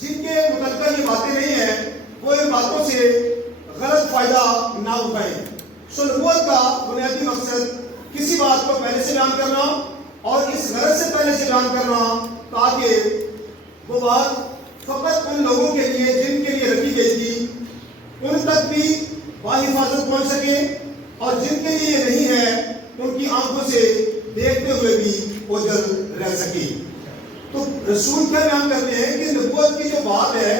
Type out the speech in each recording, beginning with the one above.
جن کے متعلقہ یہ باتیں نہیں ہیں وہ ان باتوں سے غلط فائدہ نہ اٹھائیں۔ نبوت کا بنیادی مقصد کسی بات کو پہلے سے بیان کرنا اور اس غرض سے پہلے سے بیان کرنا تاکہ وہ بات فقط ان لوگوں کے لیے جن کے لیے رکھی گئی تھی ان تک بھی باحفاظت پہنچ سکے، اور جن کے لیے یہ نہیں ہے ان کی آنکھوں سے دیکھتے ہوئے بھی اوجھل رہ سکے۔ تو رسول کیا بیان کرتے ہیں کہ نبوت کی جو بات ہے،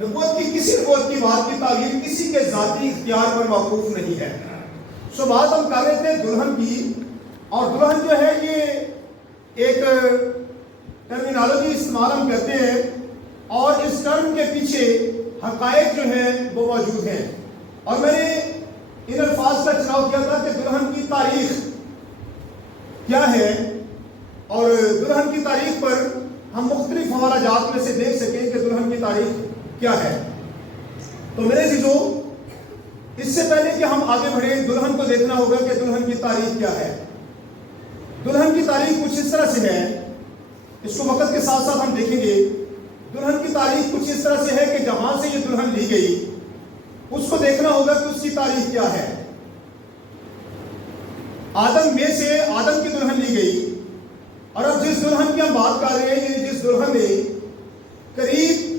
نبوت کی کسی نبوت کی بات کی تعبیر کسی کے ذاتی اختیار پر موقوف نہیں ہے۔ بات ہم کر رہے تھے دلہن کی، اور دلہن جو ہے یہ ایک ٹرمینالوجی استعمال ہم کرتے ہیں، اور اس ٹرم کے پیچھے حقائق جو ہیں وہ موجود ہیں، اور میں نے ان الفاظ کا چناؤ کیا تھا کہ دلہن کی تاریخ کیا ہے، اور دلہن کی تاریخ پر ہم مختلف حوالہ جات میں سے دیکھ سکیں کہ دلہن کی تاریخ کیا ہے۔ تو میرے عزیزو، اس سے پہلے کہ ہم آگے بڑھیں دلہن کو دیکھنا ہوگا کہ دلہن کی تاریخ کیا ہے۔ دلہن کی تاریخ کچھ اس طرح سے ہے، اس کو وقت کے ساتھ ساتھ ہم دیکھیں گے۔ دلہن کی تاریخ کچھ اس طرح سے ہے کہ جہاں سے یہ دلہن لی گئی اس کو دیکھنا ہوگا کہ اس کی تاریخ کیا ہے۔ آدم میں سے آدم کی دلہن لی گئی، اور اب جس دلہن کی ہم بات کر رہے ہیں، یعنی جس دلہن نے قریب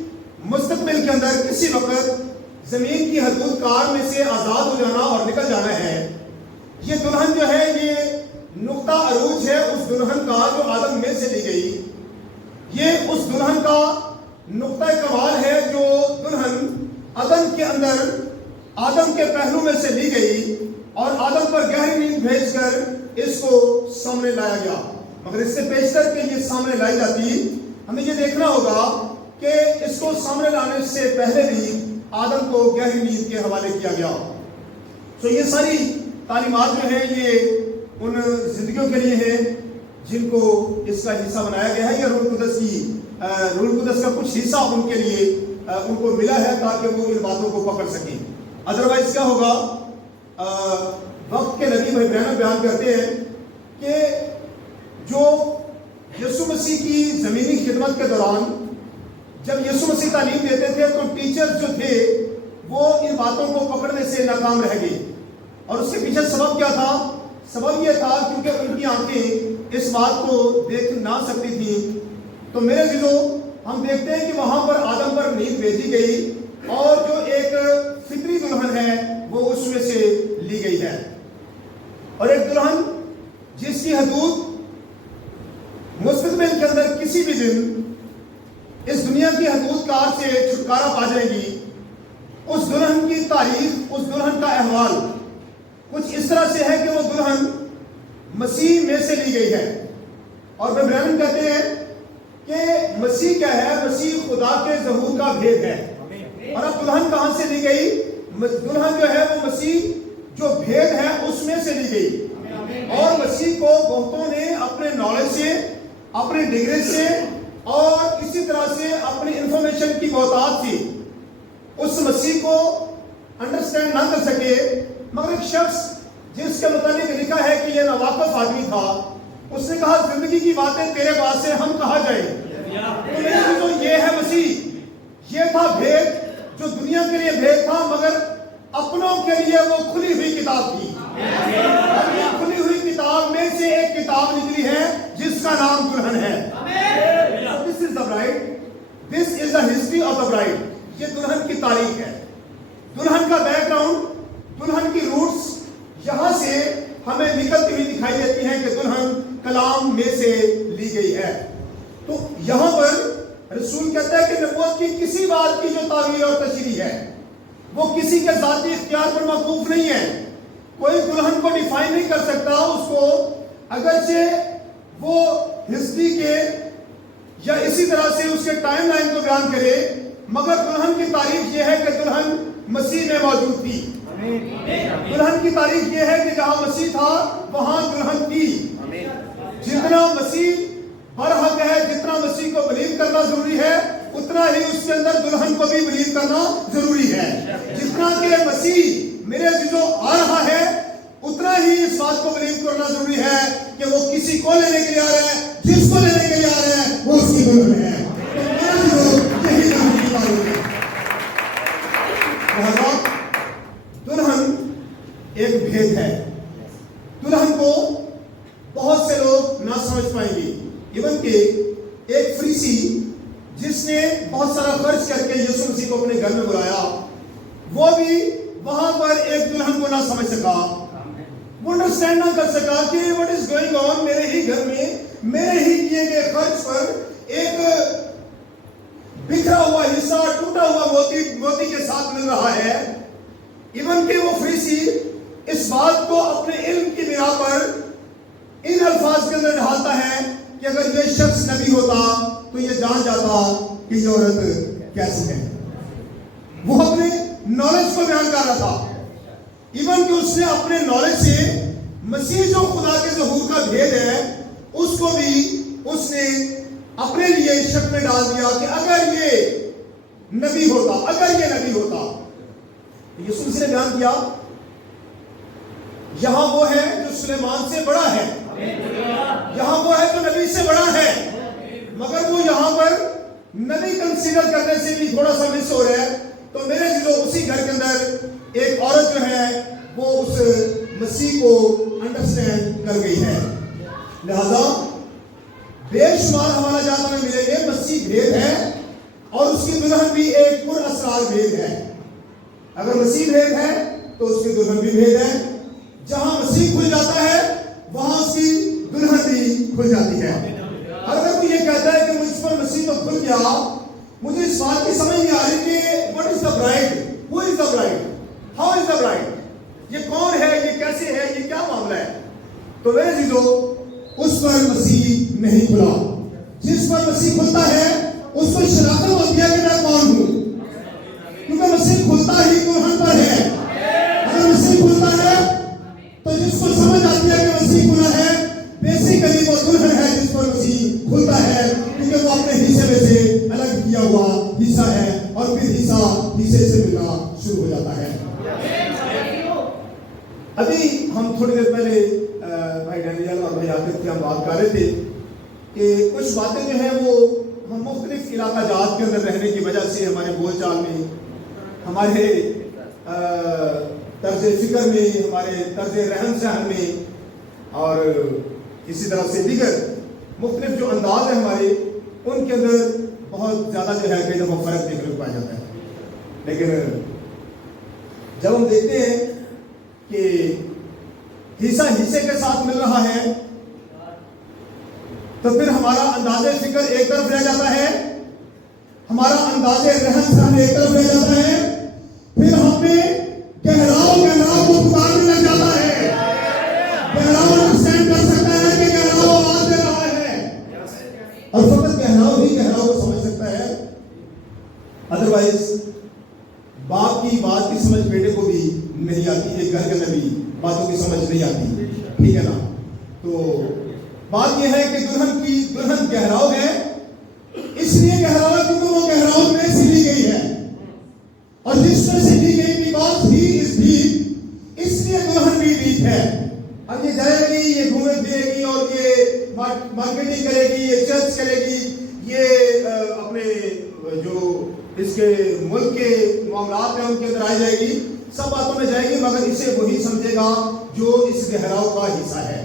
مستقبل کے اندر کسی وقت زمین کی حدود کار میں سے آزاد ہو جانا اور نکل جانا ہے، یہ دلہن جو ہے یہ نقطہ عروج ہے اس دلہن کا جو آدم میں سے لی گئی۔ یہ اس دلہن کا نقطہ کمال ہے جو دلہن عدن کے اندر آدم کے پہلو میں سے لی گئی، اور آدم پر گہری نیند بھیج کر اس کو سامنے لایا گیا۔ مگر اس سے پیشتر کہ یہ سامنے لائی جاتی، ہمیں یہ دیکھنا ہوگا کہ اس کو سامنے لانے سے پہلے بھی آدم کو گہری نیند کے حوالے کیا گیا۔ یہ ساری تعلیمات جو ہیں یہ ان زندگیوں کے لیے ہیں جن کو اس کا حصہ بنایا گیا ہے، یا روح القدس کا کچھ حصہ ان کے لیے ان کو ملا ہے تاکہ وہ ان باتوں کو پکڑ سکیں۔ ادروائز کیا ہوگا؟ وقت کے نبی بھائی بیان کرتے ہیں کہ جو یسوع مسیح کی زمینی خدمت کے دوران جب یسوع مسیح تعلیم دیتے تھے تو ٹیچر جو تھے وہ ان باتوں کو پکڑنے سے ناکام رہ گئے، اور اس کے پیچھے سبب کیا تھا؟ سبب یہ تھا کیونکہ ان کی آنکھیں اس بات کو دیکھ نہ سکتی تھیں۔ تو میرے عزیزو، ہم دیکھتے ہیں کہ وہاں پر آدم پر نیند بھیجی گئی، اور جو ایک فطری دلہن ہے وہ اس میں سے لی گئی ہے، اور ایک دلہن جس کی حدود مستقبل کے اندر کسی بھی دن اس دنیا کی حدود کار سے چھٹکارا پا جائے گی۔ اس دلہن کی تاریخ، اس دلہن کا احوال کچھ اس طرح سے ہے کہ وہ دلہن مسیح میں سے لی گئی ہے، اور برہنم کہتے ہیں کہ مسیح کیا ہے؟ مسیح خدا کے ظہور کا بھید ہے۔ اور اب دلہن کہاں سے لی گئی؟ دلہن جو ہے وہ مسیح جو بھید ہے اس میں سے لی گئی، اور مسیح کو بہتوں نے اپنے نالج سے، اپنے ڈگری سے، اور اسی طرح سے اپنی انفارمیشن کی بہتات سے اس مسیح کو انڈرسٹینڈ نہ کر سکے، مگر ایک شخص جس کے متعلق لکھا ہے کہ یہ ناواقف آدمی تھا، اس نے کہا زندگی کی باتیں تیرے پاس سے ہم کہاں جائیں؟ تو میرے جو یہ ہے مسیح، یہ تھا بھید جو دنیا کے لیے بھید تھا، مگر اپنوں کے لیے وہ کھلی ہوئی کتاب تھی۔ اور یہ کھلی ہوئی کتاب میں سے ایک کتاب نکلی ہے جس کا نام دلہن ہے۔ This is the bride. This is the history of the bride. یہ دلہن کی تاریخ ہے، دلہن کا بیک گراؤنڈ، دلہن کی روٹس یہاں سے ہمیں نکلتی ہوئی دکھائی دیتی ہیں کہ دلہن کلام میں سے لی گئی ہے۔ تو یہاں پر رسول کہتا ہے کہ نبوت کی کسی بات کی جو تعبیر اور تشریح ہے وہ کسی کے ذاتی اختیار پر موقوف نہیں ہے۔ کوئی دلہن کو ڈیفائن نہیں کر سکتا اس کو، اگرچہ وہ ہسٹری کے یا اسی طرح سے اس کے ٹائم لائن کو بیان کرے، مگر دلہن کی تاریخ یہ ہے کہ دلہن مسیح میں موجود تھی۔ دلہن کی تاریخ یہ ہے کہ جہاں مسیح تھا وہاں دلہن تھی۔ جتنا مسیح برحق ہے، جتنا مسیح کو بلیو کرنا ضروری ہے، اتنا ہی اس کے اندر دلہن کو بھی بلیو کرنا ضروری ہے۔ جتنا کہ مسیح میرے عزیزو آ رہا ہے، اتنا ہی اس بات کو بلیو کرنا ضروری ہے کہ وہ کسی کو لینے کے لیے آ رہا ہے، جس کو لینے کے لیے آ رہا ہے وہ اس کی دلہن ہے۔ تو میرے عزیزو یہی جس نے بہت سارا خرچ کر کے یسوع مسیح کو اپنے گھر میں بلایا، وہ بھی وہاں پر ایک دلہن کو نہ سمجھ سکا، وہ انڈرسٹینڈ نہ کر سکا کہ واٹ از گوئنگ آن، میرے ہی گھر میں میرے ہی کیے گئے خرچ پر ایک بکھرا ہوا حصہ ٹوٹا ہوا موتی کے ساتھ مل رہا ہے۔ ایون کہ وہ فریسی اس بات کو اپنے علم کی بنا پر ان الفاظ کے اندر ڈھالتا ہے کہ اگر یہ شخص نبی ہوتا تو یہ جان جاتا کہ یہ عورت کیسی ہے۔ وہ اپنے نالج کو بیان کر رہا تھا، ایون کہ اس نے اپنے نالج سے مسیح جو خدا کے ظہور کا بھید ہے اس کو بھی اس نے اپنے لیے شک میں ڈال دیا کہ اگر یہ نبی ہوتا یسوع مسیح نے بیان کیا یہاں وہ ہے جو سلیمان سے بڑا ہے، یہاں وہ ہے جو نبی سے بڑا ہے، مگر وہ یہاں پر نبی کنسیڈر کرنے سے بھی تھوڑا سا مس ہو رہا ہے۔ تو میرے جو اسی گھر کے اندر ایک عورت جو ہے وہ اس مسیح کو انڈرسٹینڈ کر گئی ہے، لہذا بے شمار حوالہ جات ہمیں ملیں گے۔ مسیح بھید ہے اور اس کی دلہن بھی ایک پر اسرار بھید ہے۔ اگر مسیح بھید ہے تو اس کی دلہن بھی بھید ہے، جہاں مسیح کھل جاتا ہے وہاں اس کی دلہن بھی کھل جاتی ہے۔ اگر کوئی یہ کہتا ہے کہ مجھ پر مسیح تو کھل گیا، مجھے اس بات کی سمجھ نہیں آ رہی کہ what is the bride, who is the bride, how is the bride، یہ کون ہے، یہ کیسے ہے، یہ کیا معاملہ ہے؟ تو میرے عزیزو اس پر مسیح نہیں کھلا۔ جس پر مسیح کھلتا ہے اس کو شناخت ہوتی ہے کہ میں کون ہوں، کیونکہ مسیح کھلتا ہی دلہن پر ہے۔ اگر مسیح کھلتا ہے تو جس کو سمجھ آتی ہے کہ مسیح کھلا ہے، بیسیکلی وہ دلہن ہے جس پر مسیح کھلتا ہے، کیونکہ وہ اپنے حصے میں سے الگ کیا ہوا حصہ ہے اور پھر حصے سے ملنا شروع ہو جاتا ہے۔ ابھی ہم تھوڑی دیر پہلے بھائی ڈینیل اور بھائی عاطف کی ہم بات کر رہے تھے کہ کچھ باتیں جو ہیں وہ ہم مختلف علاقہ جات کے اندر رہنے کی وجہ سے ہمارے بول چال میں، ہمارے طرز فکر میں، ہمارے طرز رہن سہن میں اور اسی طرح سے دیگر مختلف جو انداز ہیں ہمارے، ان کے اندر بہت زیادہ جو ہے کئی دفعہ فرق دیکھنے کو پایا جاتا ہے۔ لیکن جب ہم دیکھتے ہیں کہ حصے کے ساتھ مل رہا ہے تو پھر ہمارا انداز فکر ایک طرف رہ جاتا ہے، ہمارا انداز رہن سہن ایک طرف رہ جاتا ہے، پھر ہم میں گہراؤ کو پکارنے لگ جاتا ہے۔ گہراؤ انڈرسٹینڈ کر سکتا ہے کہ گہراؤ آواز دے رہا ہے، اور فقط گہراؤ ہی گہراؤ کو سمجھ سکتا ہے، ادروائز باپ کی بات کی سمجھ بیٹے کو بھی نہیں آتی، ایک گھر کے اندر بھی باتوں کی سمجھ نہیں آتی، ٹھیک ہے نا؟ تو بات یہ ہے کہ دلہن گہراؤ ہے، اس لیے گہراؤ ہے کیونکہ وہ گہراؤ میں سلی گئی ہے، اور جس میں سلی گئی بیکاز ہی از ڈیپ، اس لیے دلہن بھی ڈیپ ہے۔ اب یہ جائے گی، یہ گھومے پھرے گی اور یہ مارکیٹنگ کرے گی، یہ چرچ کرے گی، یہ اپنے جو اس کے ملک کے معاملات ہیں ان کے اندر آ جائے گی، سب باتوں میں جائے گی، مگر اسے وہی سمجھے گا جو اس گہراؤ کا حصہ ہے۔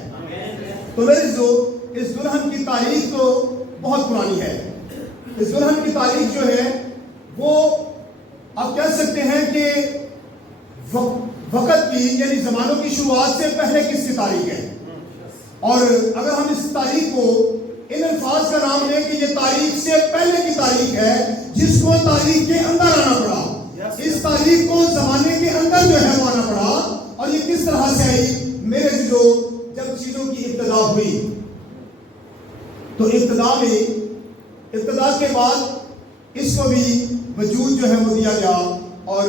تو میرے جو اس دلہن کی تاریخ تو بہت پرانی ہے۔ اس دلہن کی تاریخ جو ہے وہ آپ کہہ سکتے ہیں کہ وقت کی یعنی زمانوں کی شروعات سے پہلے کس کی تاریخ ہے، اور اگر ہم اس تاریخ کو ان الفاظ کا نام دیں کہ یہ تاریخ سے پہلے کی تاریخ ہے، جس کو تاریخ کے اندر آنا پڑا، اس تاریخ کو زمانے کے اندر جو ہے وہ آنا پڑا، اور یہ کس طرح سے آئی؟ میرے جو جب چیزوں کی ابتدا ہوئی تو ابتدا کے بعد اس کو بھی وجود جو ہے وہ دیا گیا، اور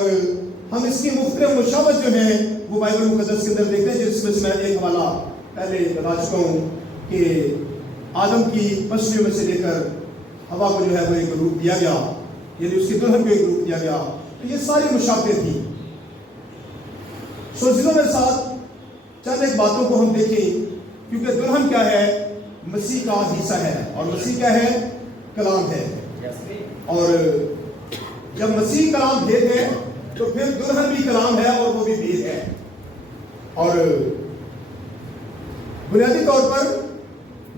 ہم اس کی مختلف مشابہت جو ہے وہ بائبل مقدس کے اندر دیکھتے ہیں، جس میں سے میں ایک حوالہ پہلے بتا چکا ہوں کہ آدم کی پسلیوں میں سے لے کر ہوا کو جو ہے وہ ایک روپ دیا گیا، یعنی اس کی دلہن کو ایک روپ دیا گیا، تو یہ ساری مشابہتیں تھیں۔ سوچنے کے ساتھ چند ایک باتوں کو ہم دیکھیں، کیونکہ دلہن کیا ہے؟ مسیح کا حصہ ہے، اور مسیح کیا ہے؟ کلام ہے، اور جب مسیح کلام بھید ہے تو پھر دلہن بھی کلام ہے اور وہ بھی بھید ہے۔ اور بنیادی طور پر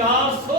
400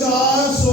400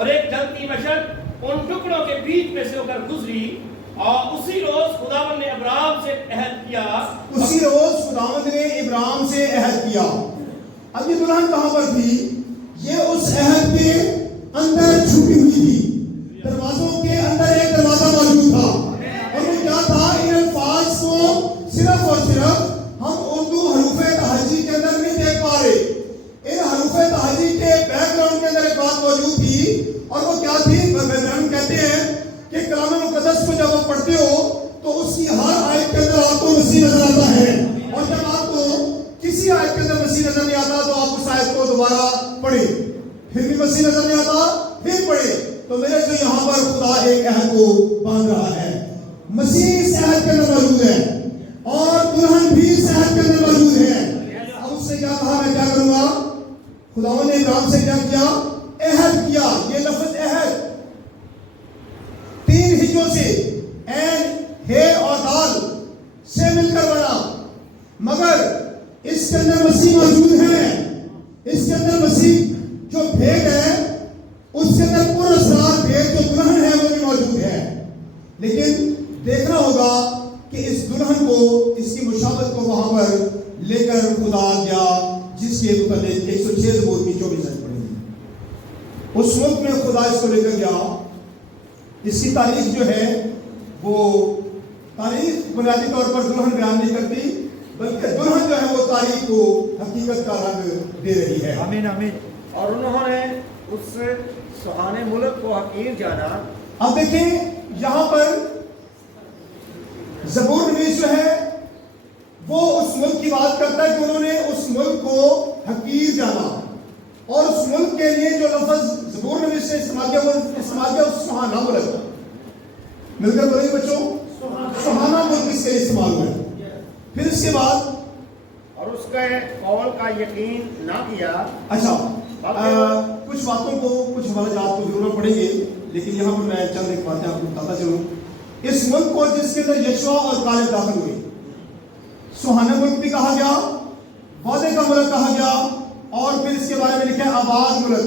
اور ایک جلتی مشک ان ٹکڑوں کے بیچ میں سے ہو کر گزری اور اسی روز خداوند نے ابراہیم سے عہد کیا اسی روز خداوند نے ابراہیم سے عہد کیا. اب یہ دلہن کہاں پر تھی؟ یہ اس عہد کے اندر چھپی ہوئی تھی. دروازوں کے اندر ایک دروازہ موجود تھا اور وہ کیا تھا؟ ان الفاظ کو صرف اور صرف ہم اردو حروف تہجی کے اندر نہیں دیکھ پا رہے. ان حروف تہجی کے بیک گراؤنڈ کے اندر ایک بات موجود تھی اور وہ کیا تھی؟ ہم کہتے ہیں کہ کلام مقدس کو جب آپ پڑھتے ہو تو اس کی ہر آیت کے اندر آپ کو مسیح نظر آتا ہے اور جب آپ کو کسی آیت کے اندر مسیح نظر نہیں آتا تو آپ اس آیت کو دوبارہ پڑھیں. پھر بھی مسیح نظر نہیں آتا پھر پڑھیں. تو میرے جو یہاں پر خدا ایک عہد کو باندھ رہا ہے. مسیح اس عہد کے اندر موجود ہے اور دلہن بھی اس عہد کے اندر موجود ہے. اب اس سے کیا کہا؟ میں کیا کروں گا؟ خداوند نے ابراہیم سے کیا کیا؟ عہد کیا. یہ لفظ عہد 3 ہجوں سے عین ہے اور دال سے مل کر بنا، مگر اس کے اندر مسیح موجود ہے. اس کے اندر مسیح جو بھیگ ہے اس کے اندر پورا اسرار بھیگ جو دلہن ہے وہ بھی موجود ہے. لیکن دیکھنا ہوگا کہ اس دلہن کو، اس کی مشابہت کو وہاں پر لے کر خدا گیا جس کے متعلق 106 زبور کی 24 آیت پڑھی گئی. اس وقت میں خدا اس کو لے کر گیا. اس کی تاریخ جو ہے وہ تاریخ بنیادی طور پر دلہن بیان نہیں کرتی بلکہ دلہن جو ہے وہ تاریخ کو حقیقت کا رنگ دے رہی ہے. آمین آمین. اور انہوں نے اس سہانے ملک کو حقیر جانا. اب دیکھیں یہاں پر زبور نویس جو ہے وہ اس ملک کی بات کرتا ہے کہ انہوں نے اس ملک کو حقیر جانا اور اس ملک کے لیے جو لفظ زبور نویس نے استعمال کیا وہ استعمال کیا اس سہانا ملک. مل کر بولیں بچوں، سہانا ملک اس کے لیے استعمال ہوا ہے. پھر اس کے بعد اور اس کے قول کا یقین نہ کیا. اچھا کچھ باتوں کو، کچھ حوالہ جات کو ضرورت پڑیں گے لیکن یہاں پر میں چند ایک باتیں آپ کو بتاتا چلوں. اس ملک کو جس کے اندر یشوع اور کالب داخل ہوئے سہانا ملک بھی کہا گیا، وعدے کا ملک کہا گیا اور پھر اس کے بارے میں لکھا ہے آباد ملک.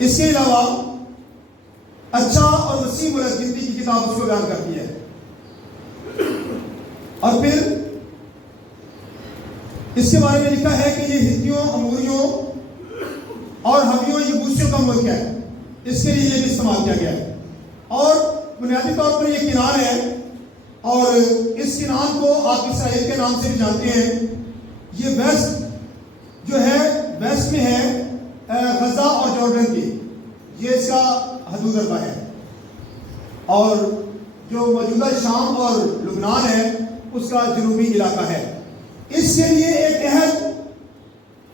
اس کے علاوہ اچھا اور وسیع ملک گنتی کی کتاب اس کو بیان کرتی ہے. اور پھر اس کے بارے میں لکھا ہے کہ یہ ہتھیوں، اموریوں اور حویوں یبوسیوں کا ملک ہے. اس کے لیے یہ بھی استعمال کیا گیا ہے. اور بنیادی طور پر یہ کنان ہے اور اس کنان کو آپ اسرائیل کے نام سے بھی جانتے ہیں. یہ ویسٹ جو ہے، ویسٹ میں ہے غزہ اور جارڈن کی، یہ اس کا حدود رقبہ ہے. اور جو موجودہ شام اور لبنان ہے اس کا جنوبی علاقہ ہے. اس کے لیے ایک عہد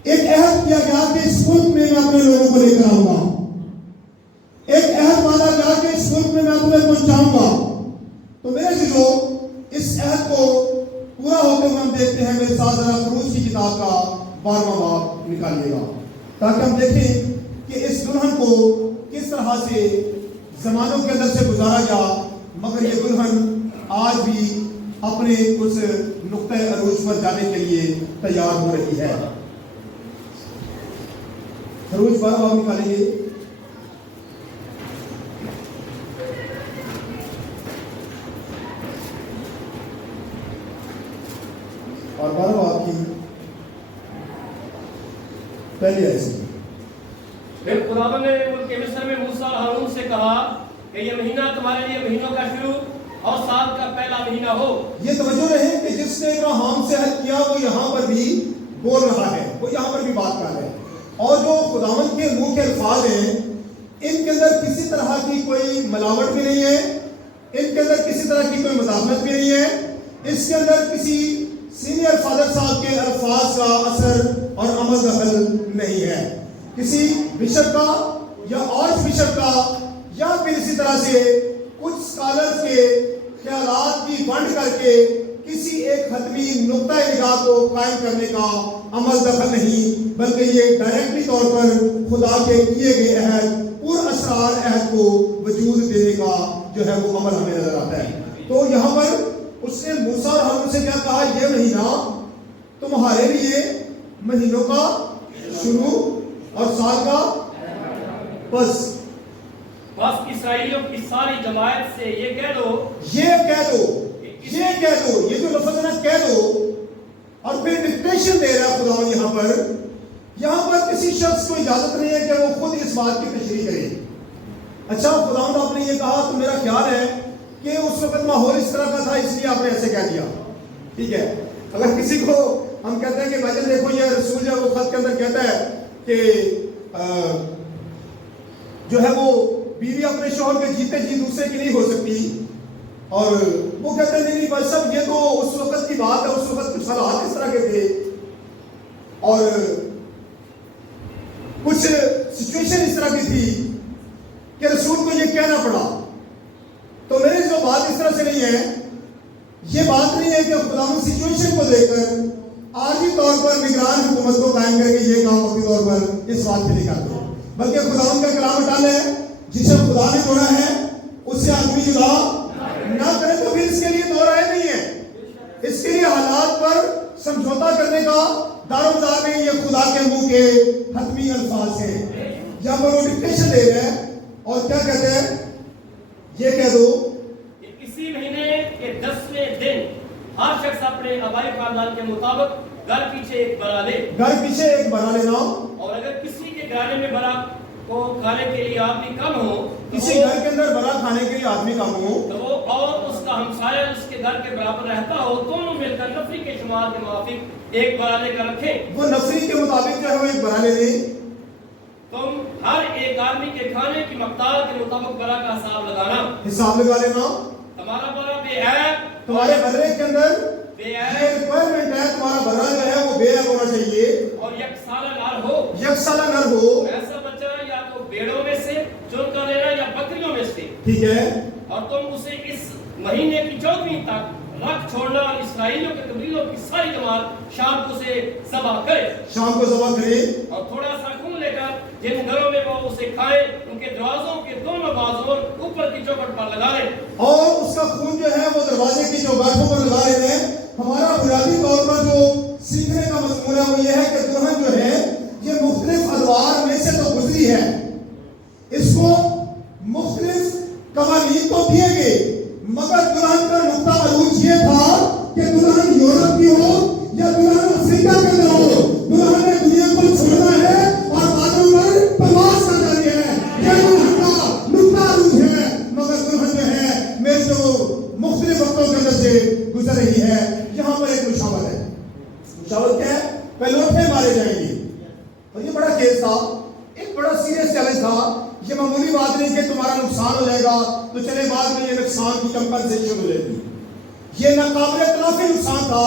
کیا گیا کہ اس ملک میں اپنے لوگوں کو لے کر آؤں گا. ایک عہد مانا گیا کہ اس ملک میں تمہیں پہنچاؤں گا. تو میرے جو اس عہد کو پورا ہوتے ہوئے ہم دیکھتے ہیں. میرے ساتھ ذرا خروج کی کتاب کا 12واں باب نکالیے گا تاکہ ہم دیکھیں کہ اس دلہن کو کس طرح سے زمانوں کے اندر سے گزارا گیا مگر یہ دلہن آج بھی اپنے اس نقطۂ عروج پر جانے کے لیے تیار ہو رہی ہے. خروج 12 باب نکالیں گے. اور 12 باب کی پہلی آیت سے پھر خداوند نے ملک مصر میں موسیٰ اور ہارون سے کہا کہ یہ مہینہ تمہارے لیے مہینوں کا شروع اور سال کا پہلا مہینہ ہو. یہ توجہ رہے کہ جس نے ابراہیم سے عہد کیا وہ یہاں پر بھی بول رہا ہے، وہ یہاں پر بھی بات کر رہا ہے. اور جو خداوند کے منہ کے الفاظ ہیں ان کے اندر کسی طرح کی کوئی ملاوٹ بھی نہیں ہے، ان کے اندر کسی طرح کی کوئی مزاحمت بھی نہیں ہے. اس کے اندر کسی سینئر فادر صاحب کے الفاظ کا اثر اور عمل دخل نہیں ہے. کسی بشپ کا یا آرچ بشپ کا یا پھر اسی طرح سے کچھ اسکالرز کے خیالات کی بانٹ کر کے کسی ایک حتمی نقطۂ نگاہ کو قائم کرنے کا عمل دخل نہیں، بلکہ یہ ڈائریکٹلی طور پر خدا کے کیے گئے عہد، پر اسرار عہد کو وجود دینے کا جو ہے وہ عمل ہمیں نظر آتا ہے. تو یہاں پر اس نے موسیٰ اور ہارون سے کیا کہا؟ یہ مہینہ تمہارے لیے مہینوں کا شروع اور سال کا بس اسرائیلیوں کی ساری جماعت سے یہ کہہ دو، یہ کہہ دو، یہ جو لفظ ہے نا کہہ دو، اور پھر ڈکٹیشن دے رہا ہے خدا یہاں پر کسی شخص کو اجازت نہیں ہے کہ وہ خود اس بات کی تشریح کرے. اچھا خدا آپ نے یہ کہا تو میرا خیال ہے کہ اس وقت ماحول اس طرح کا تھا اس لیے آپ نے ایسے کہہ دیا. ٹھیک ہے، اگر کسی کو ہم کہتے ہیں کہ بھائی دیکھو یہ رسول جو وہ خط کے اندر کہتا ہے کہ جو ہے وہ بیوی اپنے شوہر کے جیتے جی دوسرے کی نہیں ہو سکتی، اور وہ کہتے ہیں نہیں بھائی صاحب یہ تو اس وقت کی بات ہے، اس وقت کچھ حالات اس طرح کے تھے اور کچھ سچویشن اس طرح کی تھی کہ رسول کو یہ کہنا پڑا. تو میری جو بات اس طرح سے نہیں ہے، یہ بات نہیں ہے کہ خدا سچویشن کو دیکھ کر عارضی طور پر نگران حکومت کو قائم کر کے یہ کام وقتی طور پر اس بات پہ نکالتے ہیں، بلکہ خدا کا کلام اٹھانا ہے جسے خدا نے جوڑا ہے اس سے آدمی جدا نہ کرے. تو پھر اس کے لیے دو رائے نہیں ہے، اس کے لیے حالات پر سمجھوتا کرنے کا دارومدار نہیں. یہ خدا کے منہ کے حتمی الفاظ ہیں جہاں پر وہ ڈکٹیشن دے رہے ہیں اور کیا کہتے ہیں، یہ کہہ دو اسی مہینے کے 10ویں دن ہر شخص اپنے آبائی خاندان کے مطابق گھر پیچھے ایک بنا لینا. اور اگر کسی کے گھرانے میں برا کو کھانے کے لیے آدمی کم ہو، کسی گھر کے اندر برا کھانے کے لیے آدمی کم ہو تو وہ اور اس کا ہمسایہ اس کے گھر کے برابر رہتا ہو، دونوں مل کر نفری کے شمار کے موافق ایک برالے کا رکھیں. وہ نفری کے مطابق جو ہے وہ ایک برالے دیں. تم ہر ایک آدمی کے کھانے کی مقدار کے مطابق برا کا حساب لگا لینا. تمہارا برا بے عیب، تمہارے برے کے اندر بے یہ عیب ریکوائرمنٹ ہے، تمہارا برا جو ہے وہ بے عیب ہونا چاہیے اور یک سالہ نر ہو. یکسالہ نر ہو. ایسا بچہ یا تو بیڑوں میں سے چن کر لینا یا بکریوں میں سے. ٹھیک ہے، اور تم اسے اس مہینے کی 14ویں تک رکھ چھوڑنا، اور اسرائیلیوں کے قبیلوں کی ساری جماعت شام کو اسے ذبح کرے. شام کو ذبح کرے اور تھوڑا سا خون لے کر جن گھروں میں وہ اسے کھائے ان کے دروازوں کے دونوں بازوں اوپر کی چوکھٹ پر لگا لیں. اور اس کا خون جو ہے وہ دروازے کی چوکھٹوں پر لگا لے رہے ہیں. ہمارا بنیادی طور پر جو سیکھنے کا مضمون ہے وہ یہ ہے کہ دلہن جو ہے یہ مختلف ادوار میں سے تو گزری ہے، اس کو مختلف قوانین تو دیے گئے، مگر دلہن کا نقطہ عروج یہ تھا کہ دلہن یورپ کی ہو یا دلہن افریقہ کے اندر ہو، دلہن نے دنیا کو چھوڑنا ہے اور بادل پر پرواز کرنی ہے. یہ دلہن کا نقطہ عروج ہے، مگر دلہن جو ہے میرے جو مختلف وقتوں کے اندر سے گزر رہی ہے. یہاں پر ایک مشاور ہے. مشاور کیا ہے؟ پہلوٹے مارے جائیں گے. اور یہ بڑا کیس تھا، ایک بڑا سیریس چیلنج تھا. یہ معمولی بات نہیں کہ تمہارا نقصان ہو جائے گا تو چلے بعد میں یہ نقصان کی کمپنسیشن ہو جائے گی. یہ ناقابل تلافی نقصان تھا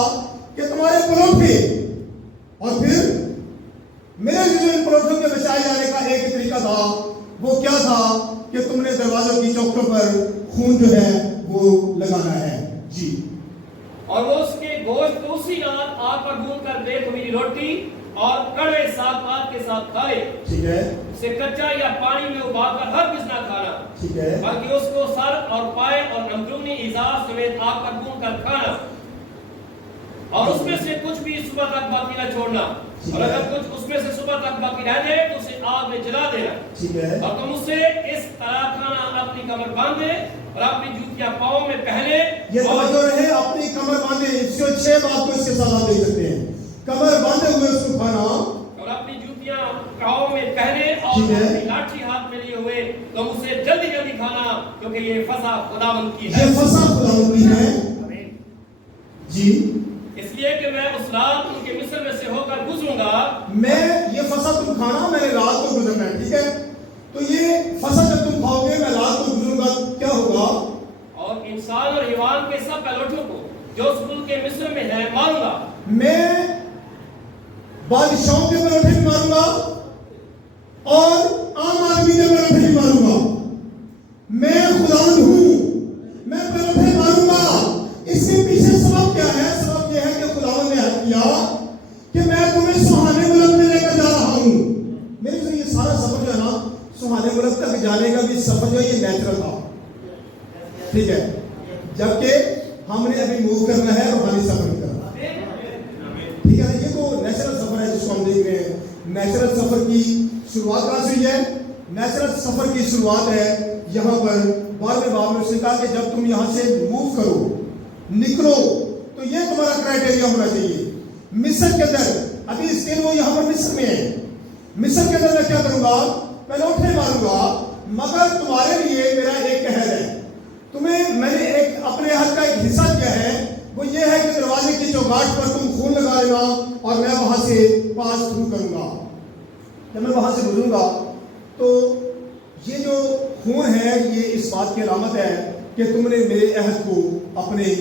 کہ تمہارے پلوٹے، اور پھر میرے جو ان پلوٹوں کے بچائے جانے کا ایک طریقہ تھا وہ کیا تھا کہ تم نے دروازوں کی چوکھٹوں پر خون جو ہے وہ لگانا ہے. جی، اور وہ اس کے گوشت کو اسی رات آگ پر بھون کر بے خمیری روٹی اور کڑے ساگ کے ساتھ کھائے. ٹھیک ہے، اسے کچا یا پانی میں ابال کر ہرگز نہ کھانا. ٹھیک ہے، بلکہ اس کو سر اور پائے اور اندرونی اعضاء سمیت آگ پر بھون کر کھانا، اور اس میں سے کچھ بھی صبح تک باقی نہ چھوڑنا، اور اگر کچھ اس میں سے صبح تک باقی رہ جائے تو اسے آگ میں جلا دینا. ٹھیک ہے. اور تم اسے اس طرح کھانا اپنی کمر باندھے اور اپنی جوتیاں پاؤں میں پہنے. یہ توجہ رہے، اپنی کمر باندھے. اس سے 6 بات کو اس کے ساتھ آپ دیکھ سکتے ہیں. کمر باندھے ہوئے اس کو کھانا، اور اپنی جوتیاں پاؤں میں پہنے اور اپنی لاٹھی ہاتھ میں لیے ہوئے تم اسے جلدی جلدی کھانا، کیونکہ یہ فضا خداوند کی ہے. یہ فضا خداوند کی ہے. جی، اس لیے کہ میں اس رات ان کے مصر میں سے ہو کر گزروں گا. میں یہ فضا تم کھانا، میں نے رات کو گزرنا ہے. ٹھیک ہے، تو یہ فضا جب تم کھاؤ گے میں رات کو گزروں گا، کیا ہوگا؟ اور انسان اور حیوان کے سب پہلوٹوں کو جو اس ملک کے مصر میں ہے ماروں گا. میں بادشاہوں کے پلوٹے بھی ماروں گا اور عام آدمی کے پلوٹے بھی ماروں گا. میں خداوند ہوں، میں پلوٹے ماروں گا. اس کے پیچھے سبب کیا ہے؟ سبب یہ ہے کہ خداوند نے حق کیا کہ میں تمہیں سہانے ملک میں لے کر جا رہا ہوں. میرے سے یہ سارا سفر جو ہے نا، سہانے ملک تک جانے کا بھی سفر جو ہے یہ نیچرل تھا. ٹھیک ہے، جبکہ ہم نے ابھی موو کرنا ہے، روحانی سفر کرنا. ٹھیک ہے، یہ تو نیچرل سفر ہے جس کو ہم دیکھ رہے ہیں. نیچرل سفر کی شروعات کہاں سے ہوئی ہے؟ نیچرل سفر کی شروعات ہے یہاں پر 12ویں باب میں اس نے کہا کہ جب تم یہاں سے موو کرو، نکلو، تو یہ تمہارا کرائٹیریا ہونا چاہیے۔ مصر کے اندر ابھی اس دن وہ یہاں پر مصر میں ہے، مصر کے اندر میں کیا کروں گا؟ میں لوٹے ماروں گا، مگر تمہارے لیے میرا ایک عہد ہے، تمہیں میں نے ایک اپنے عہد کا ایک حصہ کیا ہے، وہ یہ ہے کہ دروازے کی چوگاٹ پر تم خون لگا لینا اور میں وہاں سے پاس تھرو کروں گا۔ جب میں وہاں سے گزروں گا تو یہ جو خون ہے یہ اس بات کی علامت ہے کہ تم نے میرے عہد کو اپنے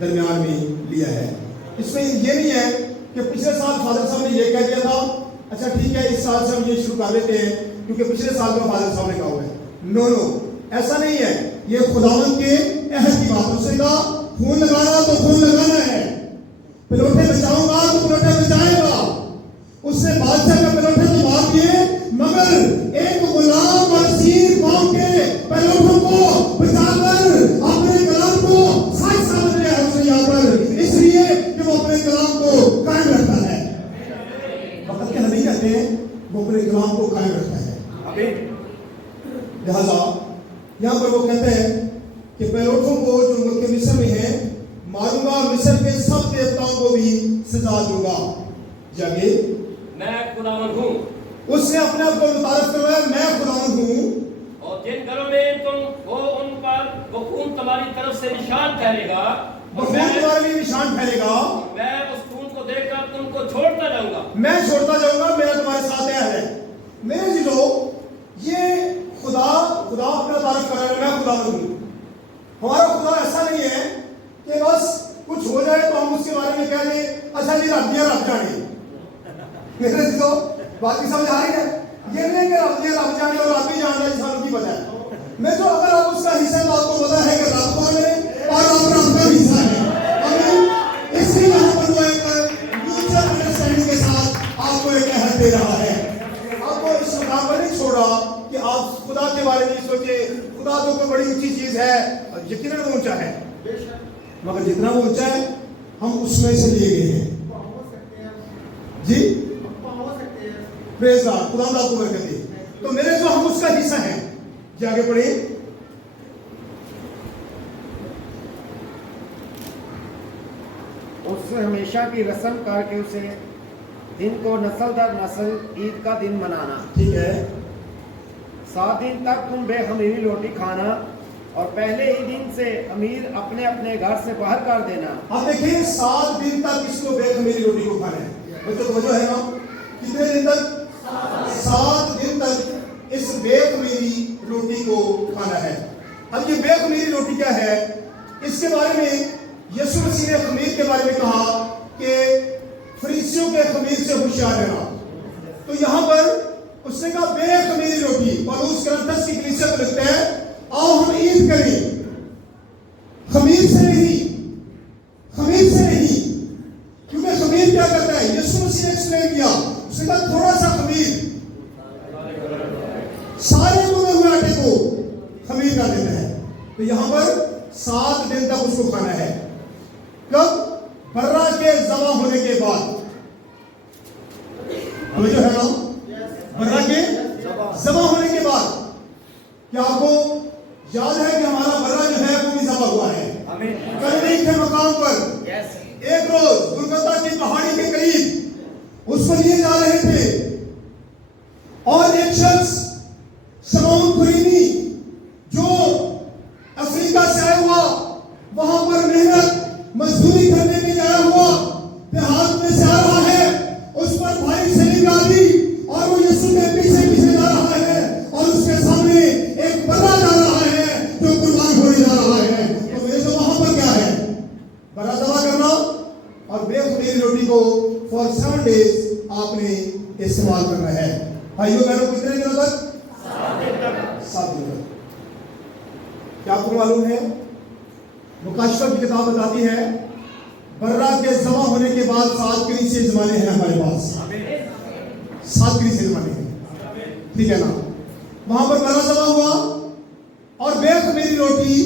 درمیان میں لیا ہے۔ اس میں یہ نہیں ہے کہ پچھلے سال فادر صاحب نے یہ کہہ دیا تھا، اچھا ٹھیک ہے اس سال سے ہم یہ شروع کر دیتے ہیں کیونکہ پچھلے سال کا فادر صاحب نے کہا ہوا ہے۔ نو نو، ایسا نہیں ہے، یہ خداوند کے عہد کی بات۔ اس نے کہا خون لگانا تو خون لگانا ہے، پلوٹے بچاؤں گا تو پلوٹے بچائے گا۔ اس نے بادشاہ کا پلوٹے تو مار دیے، مگر ایک غلام اور اسیر قوم کے پلوٹوں کو بچا کر اپنے کلام کو سائز سمجھ رہا ہے اسے یہاں پر، اس لیے کہ وہ اپنے کلام کو قائم رکھتا ہے۔ وقت کے نبی کہتے ہیں وہ اپنے کلام کو قائم رکھتا ہے۔ لہذا یہاں پر وہ کہتے ہیں کہ پیلوٹوں کو جو ملک مصر میں ہیں ماروں گا، مصر کے سب دیوتاؤں کو بھی سزا دوں گا۔ جاگے میں خداوند ہوں۔ اس نے اپنے آپ کو متعارف کروایا، میں خداوند ہوں، اور جن گھروں میں تم ہو ان پر وہ خون تمہاری طرف سے نشان ٹھہرے گا، وہ خون تمہارے لیے نشان ٹھہرے گا۔ میں اس خون کو دیکھ کر تم کو چھوڑتا جاؤں گا، میں چھوڑتا جاؤں گا، میرا تمہارے ساتھ عہد ہے۔ میرے جلو یہ خدا اپنا تعارف کر رہا ہے، میں خداوند ہوں۔ ہمارا خدا ایسا نہیں ہے کہ بس کچھ ہو جائے تو ہم اس کے بارے میں کہہ دیں اچھا جی رب دیا رب جانے۔ میرے جلو بات کی سمجھ آ رہی ہے؟ یہ نہیں کہ رب دیا رب جانے اور رب بھی جان رہا ہے جس ہم کی پتہ ہے۔ میں جو اگر آپ اس کا حصہ ہے تو آپ کو پتہ ہے کہ رب کون ہے اور آپ کا حصہ ہے۔ اس لیے یہاں پر وہ ایک میوچل انڈرسٹینڈنگ کے ساتھ آپ کو ایک عہد دے رہا ہے۔ آپ کو اس مقام پر نہیں چھوڑ رہا کہ آپ خدا کے بارے میں سوچے خدا تو کوئی بڑی اونچی چیز ہے، یقیناً وہ اونچا ہے، مگر جتنا وہ اونچا ہے ہم اس میں سے لیے گئے ہیں۔ جی پریز گاڈ، خدا آپ کو برکت دے۔ تو میرے جو ہم اس کا حصہ ہیں، جی آگے پڑھیں۔ اس سے ہمیشہ کی رسم کر کے اسے دن کو نسل در نسل عید کا دن منانا۔ ٹھیک ہے، 7 دن تک تم بے خمیری روٹی کھانا اور پہلے ہی دن سے امیر اپنے اپنے گھر سے باہر کر دینا۔ آپ دیکھیں 7 دن تک اس کو بے خمیری روٹی کو کھانا ہے۔ بچوں توجہ ہے نا؟ کتنے دن تک؟ 7 دن تک اس بے خمیری روٹی کو کھانا ہے۔ اب یہ بے خمیری روٹی کیا ہے؟ اس کے بارے میں یسوع مسیح نے خمیر کے بارے میں کہا کہ فریسیوں کے خمیر سے ہوشیار رہنا۔ تو یہاں پر اس نے کہا بے خمیری روٹی، پولس کرنتھس کی کلیسیا کو لکھتے ہیں آؤ ہم عید کریں، خمیر سے نہیں، خمیر سے نہیں، کیونکہ خمیر کیا کرتا ہے؟ یسوع مسیح نے ایکسپلین کیا، اس نے کہا تھوڑا سا خمیر سارے بنے ہوئے آٹے کو خمیر کر دیتا ہے۔ تو یہاں پر 7 دن تک اس کو کھانا ہے۔ کب؟ برہ کے ذبح ہونے کے بعد۔ ہمیں جو ہے نا برہ کے ذبح ہونے کے بعد، کیا آپ کو یاد ہے کہ ہمارا برہ جو ہے وہ بھی ذبح ہوا ہے؟ کرنی کے مقام پر ایک روز گلگتا کی پہاڑی کے قریب اس کو لیے جا رہے تھے اور ایک شخص شمعون قرینی جو افریقہ سے آیا ہوا، وہاں پر محنت مزدوری کرنے کے لیے آیا ہوا، دیہات میں سے آ رہا ہے، اس پر بھاری سیلنگ آ دی اور وہ یسوع کے پیچھے پیچھے جا رہا ہے اور اس کے سامنے ایک برا جا رہا ہے جو قربان ہونے جا رہا ہے۔ تو یہ جو وہاں پر کیا ہے؟ برا ذبح کرنا اور بے خمیری روٹی کو فار 7 days آپ نے استعمال کرنا ہے۔ بھائیو بہنوں کتنے دنوں تک؟ 7 دن تک۔ کیا آپ کو معلوم ہے مکاشفہ کی کتاب بتاتی ہے برہ کے ذبح ہونے کے بعد 7 کلیسے زمانے ہیں ہمارے پاس، 7 کلیسے زمانے ہیں، ٹھیک ہے نا؟ وہاں پر برہ ذبح ہوا اور بے خمیری روٹی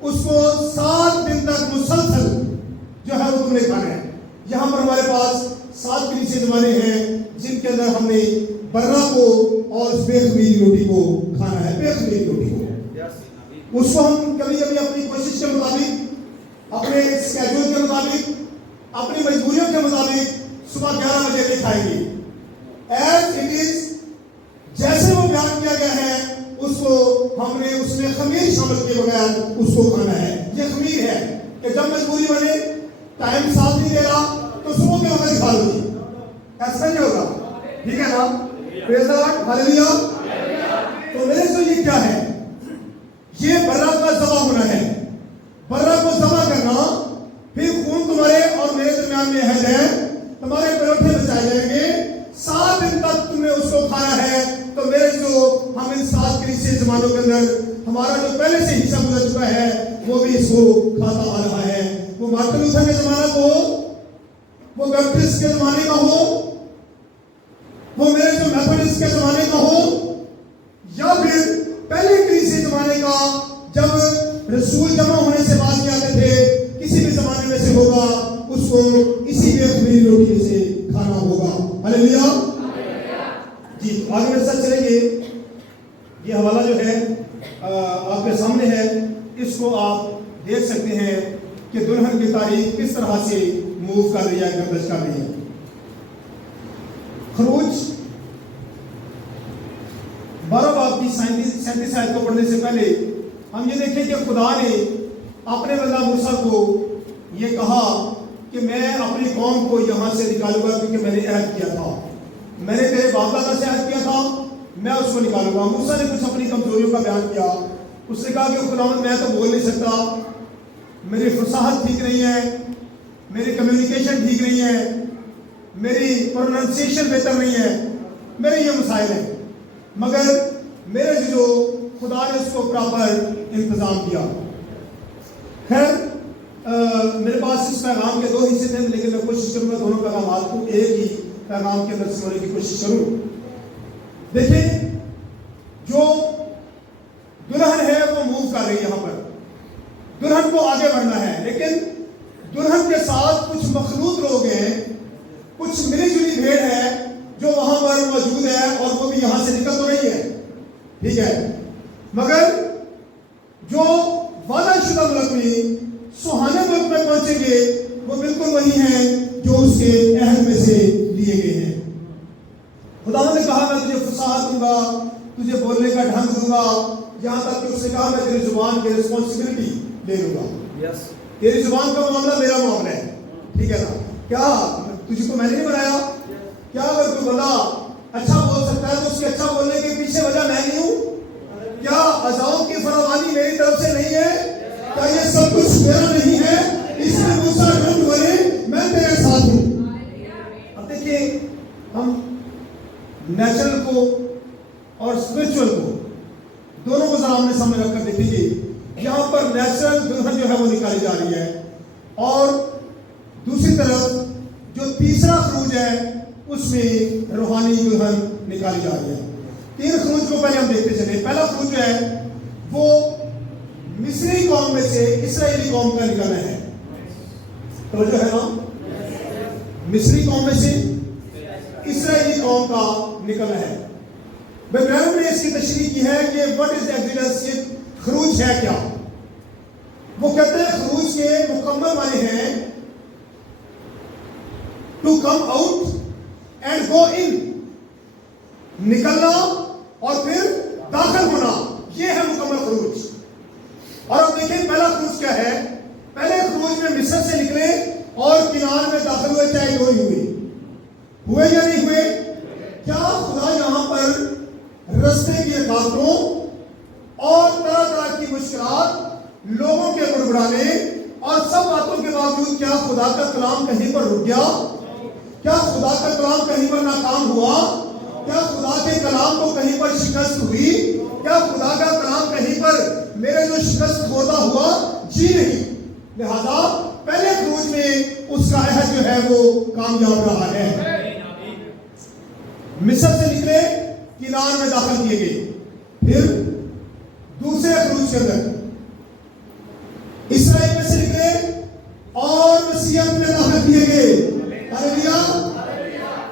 اس کو 7 دن تک مسلسل جو ہے وہ تم نے کھانا ہے۔ یہاں پر ہمارے پاس 7 کلیسے زمانے ہیں جن کے اندر ہم نے برا کو اور اس بے خمیری روٹی کو کھانا ہے، بے خمیری روٹی کو۔ اس کو ہم کبھی کبھی اپنی کوشش کے مطابق، اپنے اسکیجول کے مطابق، اپنی مجبوریوں کے مطابق صبح 11 بجے نہیں کھائیں گے۔ ایز اٹ از، جیسے وہ بیان کیا گیا ہے اس کو ہم نے اس میں خمیر شامل کیے بغیر اس کو کھانا ہے۔ یہ خمیر ہے کہ جب مجبوری بنے، ٹائم ساتھ نہیں دے رہا تو صبح کے وقت کھا لو، ایسا نہیں ہوگا، ٹھیک ہے نا؟ پریز دی لارڈ، ہاللیلویا۔ تو میرے سے یہ کیا ہے؟ یہ برا کا ذبح ہونا ہے۔ برا کو ذبح کرنا، پھر خون تمہارے اور میرے درمیان میں عہد ہے، تمہارے پروٹھے بچائے جائیں گے، 7 دن تک تمہیں اس کو کھانا ہے۔ تو میرے جو ہم ان 7 کلیسیا زمانوں کے اندر ہمارا جو پہلے سے حصہ گزر چکا ہے وہ بھی اس کو کھاتا آ رہا ہے۔ وہ مارٹن لوتھر کے زمانہ کو ہو، وہ بیپٹسٹ کے زمانے کا ہو، وہ میرے جو میتھوڈسٹ کے زمانے کا ہو، یا پھر پہلے کلیسیا زمانے کا جب رسول جمع ہونے سے بات کیا تھے، کسی بھی زمانے میں سے ہوگا، اس کو اسی بے خمیری روٹی میں سے کھانا ہوگا۔ ہاللیلویا۔ جی آگے میرے ساتھ چلیں گے۔ یہ حوالہ جو ہے آپ کے سامنے ہے، اس کو آپ دیکھ سکتے ہیں کہ دلہن کی تاریخ کس طرح سے موو کر رہی ہے، گردش کر رہی ہے۔ خروج 12 باب کی 37 آیت کو پڑھنے سے پہلے ہم یہ دیکھیں کہ خدا نے اپنے بندہ موسیٰ کو یہ کہا کہ میں اپنی قوم کو یہاں سے نکالوں گا، کیونکہ میں نے عہد کیا تھا، میں نے تیرے باپ دادا سے عہد کیا تھا، میں اس کو نکالوں گا۔ موسیٰ نے کچھ اپنی کمزوریوں کا بیان کیا، اس نے کہا کہ خداوند میں تو بول نہیں سکتا، میری فصاحت ٹھیک نہیں ہے، میری کمیونیکیشن ٹھیک نہیں ہے، میری پروننسیشن بہتر نہیں ہے، میرے یہ مسائل ہیں، مگر میرے جو خدا نے اس کو پراپر انتظام کیا۔ خیر میرے پاس اس پیغام کے 2 حصے تھے، لیکن میں کوشش کروں گا دونوں پیغامات کو ایک ہی پیغام کے اندر سننے کی کوشش کروں۔ دیکھیں جو دلہن ہے وہ موو کر رہی ہے، یہاں پر دلہن کو آگے بڑھنا ہے، لیکن دلہن کے ساتھ کچھ مخلوط لوگ ہیں، کچھ ملی جلی بھیڑ ہے جو وہاں پر موجود ہے، اور وہ بھی یہاں سے نکل تو رہی ہے، ٹھیک ہے، مگر جو وعدہ شدہ ملک میں، سہانے ملک میں پہنچیں گے، وہ بالکل وہی ہیں جو اس کے عہد میں سے لیے گئے ہیں۔ خدا نے کہا میں تجھے فصاحت دوں گا، تجھے بولنے کا ڈھنگ دوں گا، یہاں تک کہ اس نے کہا میں تیری زبان کی رسپانسبلٹی لے لوں گا، تیری زبان کا معاملہ میرا معاملہ ہے، ٹھیک ہے نا؟ کیا تجھے کو میں نے نہیں بنایا؟ کیا اگر کوئی بندہ اچھا بول سکتا ہے تو اس کے اچھا بولنے کے پیچھے وجہ میں نہیں ہوں؟ کیا اعضاؤں کی فراوانی میری طرف سے نہیں ہے؟ کیا یہ سب کچھ میرا نہیں ہے؟ اس میں موسیٰ ڈونٹ وری، میں تیرے ساتھ ہوں۔ اب دیکھیے ہم نیچرل کو اور اسپرچول کو دونوں کو ذرا آمنے سامنے رکھ کر دیکھیں گے۔ یہاں پر نیچرل دلہن جو ہے وہ نکالی جا رہی ہے، اور دوسری طرف جو تیسرا خروج ہے اس میں روحانی دلہن نکالی جا رہی ہے۔ 3 خروج کو پہلے ہم دیکھتے چلیں۔ پہلا خروج جو ہے وہ مصری قوم میں سے اسرائیلی قوم کا نکلنا ہے، تو جو ہے نا مصری قوم میں سے اسرائیلی قوم کا نکلنا ہے۔ بیبلین نے اس کی تشریح کی ہے کہ what is ایگزیڈنس، یہ خروج ہے کیا؟ وہ کہتے ہیں خروج کے مکمل معنی ہیں to come out and go in، نکلنا اور پھر داخل ہونا، یہ ہے مکمل خروج۔ اور اب دیکھیں پہلا خروج کیا ہے۔ پہلے خروج میں مصر سے نکلے اور کنعان میں داخل ہوئے، چاہے 2 ہی ہوئے یا نہیں ہوئے؟ کیا خدا یہاں پر رستے کی رکاوٹوں اور طرح طرح کی مشکلات، لوگوں کے بڑبڑانے اور سب باتوں کے باوجود کیا خدا کا کلام کہیں پر رک گیا؟ کیا خدا کا کلام کہیں پر ناکام ہوا؟ کیا خدا کے کلام کو کہیں پر شکست ہوئی؟ کیا خدا کا کلام کہیں پر میرے جو شکست ہوتا ہوا؟ جی نہیں۔ لہذا پہلے خروج میں اس کا عہد جو ہے وہ کامیاب رہا ہے۔ مصر سے نکلے، کنعان میں داخل کیے گئے، پھر دوسرے خروج کے اندر اسرائیل میں سے نکلے اور مسیحیت میں داخل کیے گئے۔ ہاللیلویا۔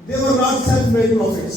they were not self-made prophets,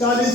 40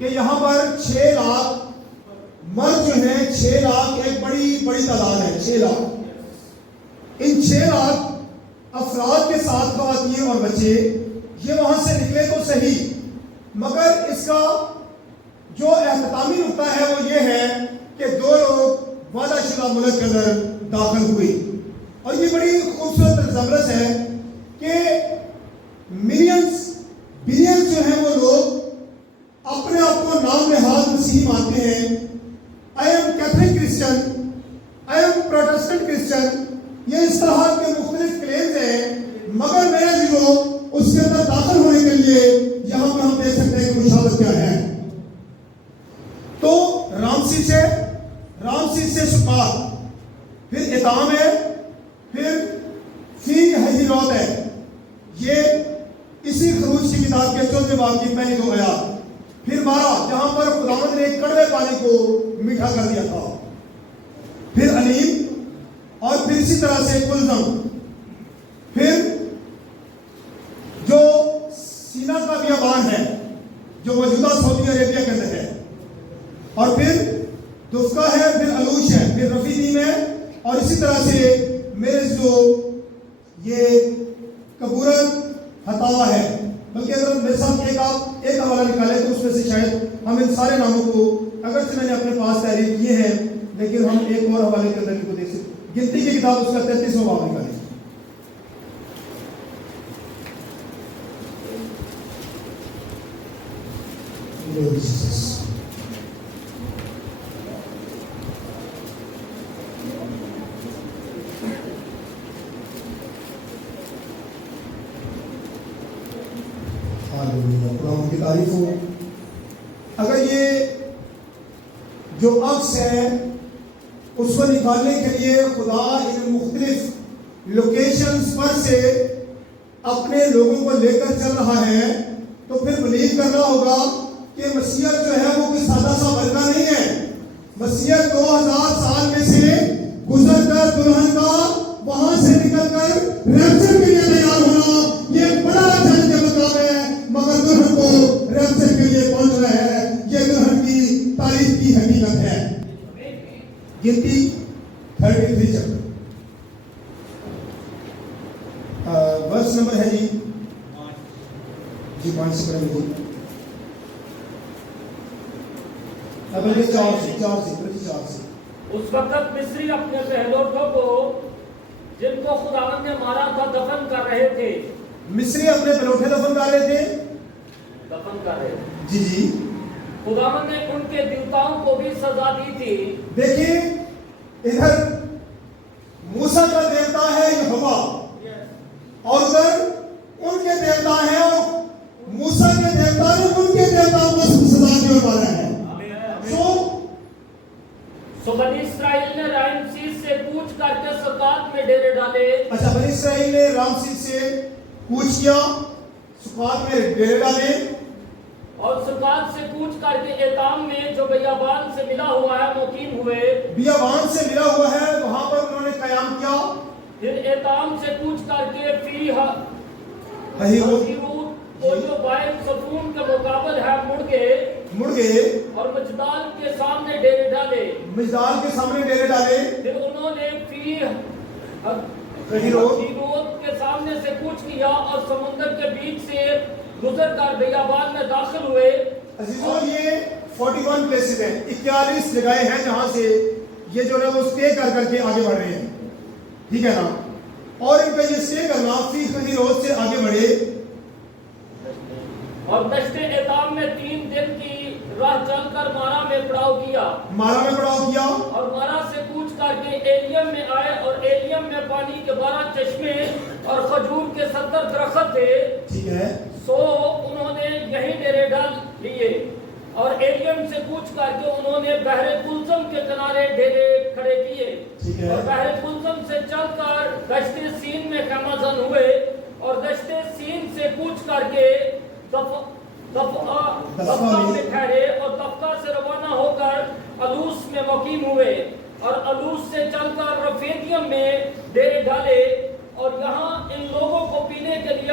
کہ یہاں پر 6 لاکھ مرد جو ہیں، 6 لاکھ ایک بڑی بڑی تعداد ہے، 6 لاکھ، ان 6 لاکھ افراد کے ساتھ خواتین اور بچے یہ وہاں سے نکلے تو صحیح، مگر اس کا جو اختتامی نقطہ ہے وہ یہ ہے کہ 2 لوگ وعدہ شدہ ملک کے اندر داخل ہوئے، اور یہ بڑی خوبصورت زبرس ہے کہ ملینز بلینز جو ہیں وہ لوگ اپنے آپ کو نام نہاد مسیحی مانتے ہیں. I am Catholic Christian, I am Protestant Christian, یہ اس طرح کے مختلف کلیمز ہیں، مگر میرے جو اس کے اندر داخل ہونے کے لیے یہاں پر ہم دیکھ سکتے ہیں کہ مشابہت کیا ہے. تو رامسی سے سکات، پھر اتام ہے، پھر فی ہہیروت ہے. یہ اسی خروج کی کتاب کے 14 باب کی پہلی 2 آیات. پھر 12 جہاں پر خداوند نے کڑوے پانی کو میٹھا کر دیا تھا. پھر علیم، اور پھر اسی طرح سے کلزم. پھر جو سینا کا بیابان ہے جو موجودہ سعودی عربیہ کے اندر ہے، اور پھر دفقہ ہے، پھر علوش ہے، پھر رفیدیم ہے، اور اسی طرح سے میرے جو یہ کبورت حتاوہ ہے. بلکہ اگر میرے ساتھ ایک حوالہ نکالے تو اس میں سے شاید ہم ان سارے ناموں کو، اگرچہ میں نے اپنے پاس تحریر کیے ہیں لیکن ہم ایک اور حوالے کے اندر ان کو دیکھ سکتے. گنتی کی کتاب اس کا 33واں باب نکالے. قرآن کی تعریف ہو. اگر یہ جو عکس ہے اس کو نکالنے کے لیے خدا ان مختلف لوکیشنز پر سے اپنے لوگوں کو لے کر چل رہا ہے تو پھر بلیو کرنا ہوگا کہ مسیحیت جو ہے وہ کوئی سادہ سا ورقہ نہیں ہے. مسیحیت 2000 سال میں سے گزر کر دلہن کا وہاں سے نکل کر ریپچر کے لیے تیار ہونا، یہ ایک بڑا چیلنج کا مطلب ہے، مگر دلہن کو ریپچر کے لیے پہنچ رہا ہے. یہ دلہن کی تاریخ کی حقیقت ہے. گنتی 33 چیپٹر ورس نمبر ہے جی 5 سے پڑھیں گے. اب یہ 4 سے اس وقت مصری اپنے پہلوٹوں کو جن کو خداوند نے مارا تھا دفن کر رہے تھے. مصری اپنے پلوٹے دفن کر رہے تھے. جی خداوند نے ان کے دیوتاؤں کو بھی سزا دی تھی. دیکھیے ادھر موسیٰ کا دیوتا ہے یہوہ، اور ادھر ان کے دیوتا ہیں، اور موسیٰ کے دیوتا نے ان کے دیوتاؤں کو سزا دینے والا ہے. سو بنی اسرائیل نے رامسیس سے کوچ کر کے سکات میں ڈیرے ڈالے. اچھا، بنی اسرائیل نے رامسیس سے کوچ کیا، سکات میں ڈیرے ڈالے، اور سکات سے کوچ کر کے ایتام میں جو بیابان سے ملا ہوا ہے مقیم ہوئے. بیابان سے ملا ہوا ہے وہاں پر انہوں نے قیام کیا. پھر ایتام سے کوچ کر کے فی ہہیروت وہ جو بائل صفون کے مقابل ہے مڑ گئے اور مجدال کے سامنے ڈیرے ڈالے. پھر انہوں نے فی ہہیروت کے سامنے سے کوچ کیا اور سمندر کے بیچ سے گزر کر بیابان میں داخل ہوئے. عزیزوں، یہ 41 پلیسز ہیں، 41 جگہیں ہیں جہاں سے یہ جو ہے وہ اسٹے کر کے آگے بڑھ رہے ہیں. ٹھیک ہے نا؟ اور ان کا یہ اسٹے کرنا فی ہہیروت سے آگے بڑھے، اور دشت ایتام میں 3 دن کی راہ چل کر مارا میں پڑاؤ کیا. اور مارا سے کوچ کر کے ایلیم میں آئے، اور ایلیم میں پانی کے 12 چشمے اور کھجور کے 70 درخت تھے. ٹھیک ہے. سو انہوں نے یہیں ڈیرے ڈال لیے، اور ایلیم سے کوچ کر کے انہوں نے بحر کلثم کے کنارے ڈیرے کھڑے کیے. اور بحر کلثم سے چل کر دشت سین میں خیمہ زن ہوئے، اور دشت سین سے کوچ کر کے دفقہ میں ٹھہرے، اور دفقہ سے روانہ ہو کر علوس میں مقیم ہوئے، اور علوس سے چل کر رفیدیم میں ڈیرے ڈالے. اور یہاں ان لوگوں کو پینے کے لیے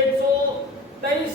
123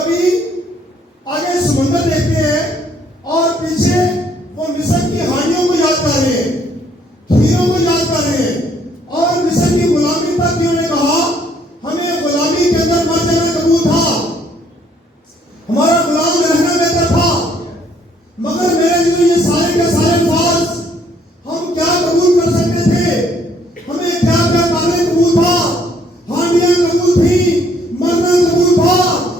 کبھی آگے سمندر دیکھتے ہیں اور پیچھے وہ مصر کی ہانیوں کو یاد کر رہے ہیں، کھیروں کو یاد کر رہے ہیں، اور مصر کی غلامی تک انہوں نے کہا ہمیں غلامی کے اندر مر جانا قبول تھا، ہمارا غلام رہنا بہتر تھا، مگر میرے جو یہ سارے کے سارے الفاظ ہم کیا قبول کر سکتے تھے، ہمیں کیا کیا قابل قبول تھا، ہانیاں قبول تھی، مرنا قبول تھا،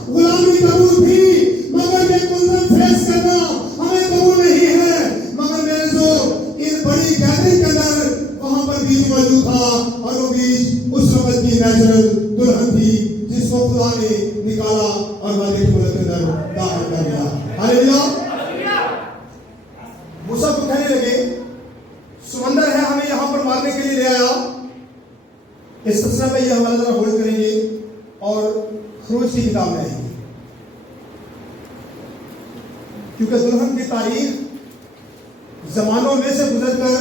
غلامی قبول تھی، مگر یہ گلزم فیس کرنا ہمیں قبول نہیں ہے۔ مگر میرے جو ان بڑی گیدرنگ کے اندر وہاں پر بیج موجود تھا، اور وہ بیج اس وقت کی نیچرل دلہن تھی جس کو خدا نے نکالا اور وعدے کے ملک کے اندر داخل کر دیا۔ ہاللیلویہ۔ موسیٰ کو کہنے لگے سمندر ہے ہمیں یہاں پر مارنے کے لیے لے آیا۔ اس سلسلہ میں یہ حوالہ ذرا ہولڈ کریں گے اور خروج کی کتاب میں آئیں گے، کیونکہ دلہن کی تاریخ زمانوں میں سے گزر کر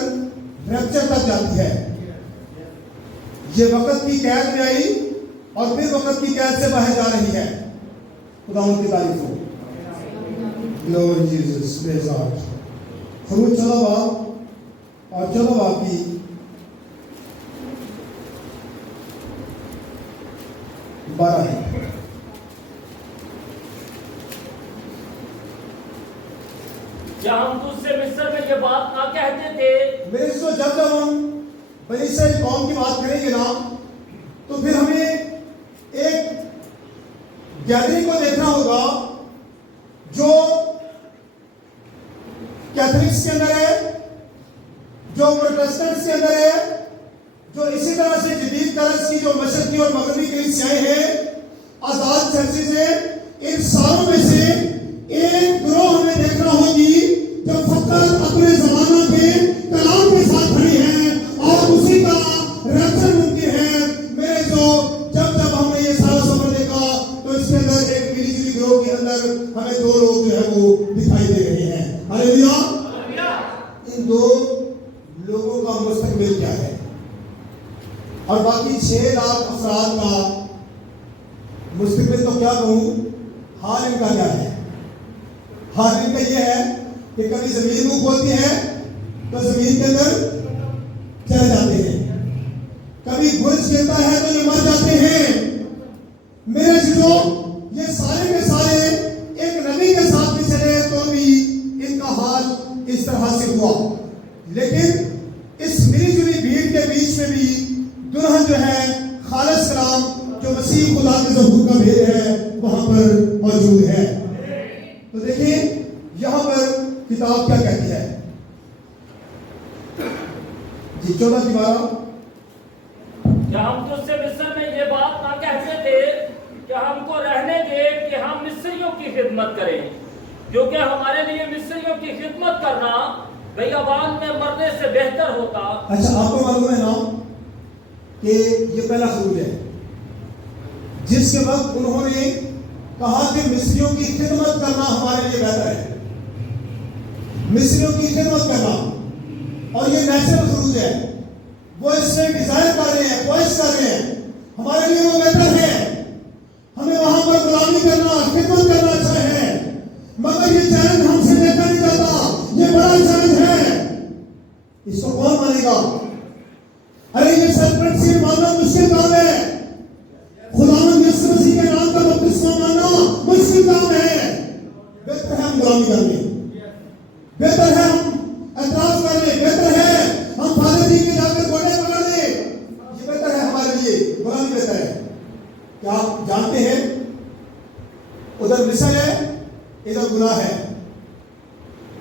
ریپچر تک جاتی ہے۔ یہ وقت کی قید میں آئی اور پھر وقت کی قید سے باہر جا رہی ہے۔ خداوند کی تعریف ہو۔ گلوری جیسس، پریز گاڈ۔ خروج 14 باب اور 14 باب کی 12 ہے۔ کیا ہم تجھ سے مصر میں یہ بات نہ کہتے تھے؟ میرے سو جب ہم بنی اسرائیل قوم کی بات کریں گے نا تو پھر ہمیں ایک گیدرنگ کو دیکھنا ہوگا جو کیتھولکس کے اندر ہے، جو پروٹسٹنٹس کے اندر ہے، جو اسی طرح سے جدید طرز کی جو مشرقی اور مغربی کلیسیاں ہیں، آزاد چرچز ہیں، ان ساروں میں سے ایک گروہ ہمیں دیکھنا ہوگی جو فقط اپنے زمانہ کے کلام کے ساتھ کھڑی ہیں اور اسی کا ریپچر ممکن ہے۔ میرے جو جب ہم نے یہ سارا سفر دیکھا تو اس کے اندر ایک ملی جلی گروہ کے اندر ہمیں 2 لوگ جو ہے وہ دکھائی دے رہے ہیں۔ ہاللیلویہ۔ ان 2 لوگوں کا مستقبل کیا ہے اور باقی 6 لاکھ افراد کا مستقبل تو کیا کہوں، حال ان کا کیا ہے؟ حال ان کا یہ ہے کہ کبھی زمین منہ کھولتی ہے تو زمین کے اندر چلے جاتے ہیں، کبھی برج گرتا ہے تو یہ مر جاتے ہیں۔ میرے جو یہ سارے کے سارے ایک نبی کے ساتھ بھی چلے تو بھی ان کا حال اس طرح سے ہوا، لیکن اس ملی جلی بھیڑ کے بیچ میں بھی دلہن جو ہے خالص کلام جو مسیح خدا کے ظہور کا بھید ہے وہاں پر موجود ہے۔ تو دیکھیں یہاں پر کتاب کیا کہتی ہے جی 14 کی 12۔ کیا ہم تجھ سے مصر میں یہ بات نہ کہتے تھے کہ ہم کو رہنے دے کہ ہم مصریوں کی خدمت کریں، کیونکہ ہمارے لیے مصریوں کی خدمت کرنا بیابان میں مرنے سے بہتر ہوتا۔ اچھا آپ کو معلوم ہے نا کہ یہ پہلا خروج ہے جس کے وقت انہوں نے کہا کہ مصریوں کی خدمت کرنا ہمارے لیے بہتر ہے، مصریوں کی خدمت کرنا، اور یہ نیچرل خروج ہے۔ وہ اس میں ڈیزائر کر رہے ہیں، خواہش کر رہے ہیں، ہمارے لیے وہ بہتر ہے، ہمیں وہاں پر غلامی کرنا، خدمت کرنا اچھا ہے، مگر یہ چیلنج ہم سے دیکھا نہیں جاتا، یہ بڑا چیلنج ہے، اس کو کون مانے گا؟ ارے یہ سرپرستی ماننا مشکل کام ہے، خداوند یسوع مسیح کے نام کا بپتسمہ ماننا مشکل کام ہے۔ بہتر ہے ہم غلامی کر لیں، بہتر ہے ہم اعتراض کر لیں، بہتر ہے ہم فادر جی کے جا کر گوڑے پکڑ لیں، یہ بہتر ہے ہمارے لیے، غلامی بہتر ہے۔ کیا آپ جانتے ہیں ادھر مصر ہے، ادھر گناہ ہے،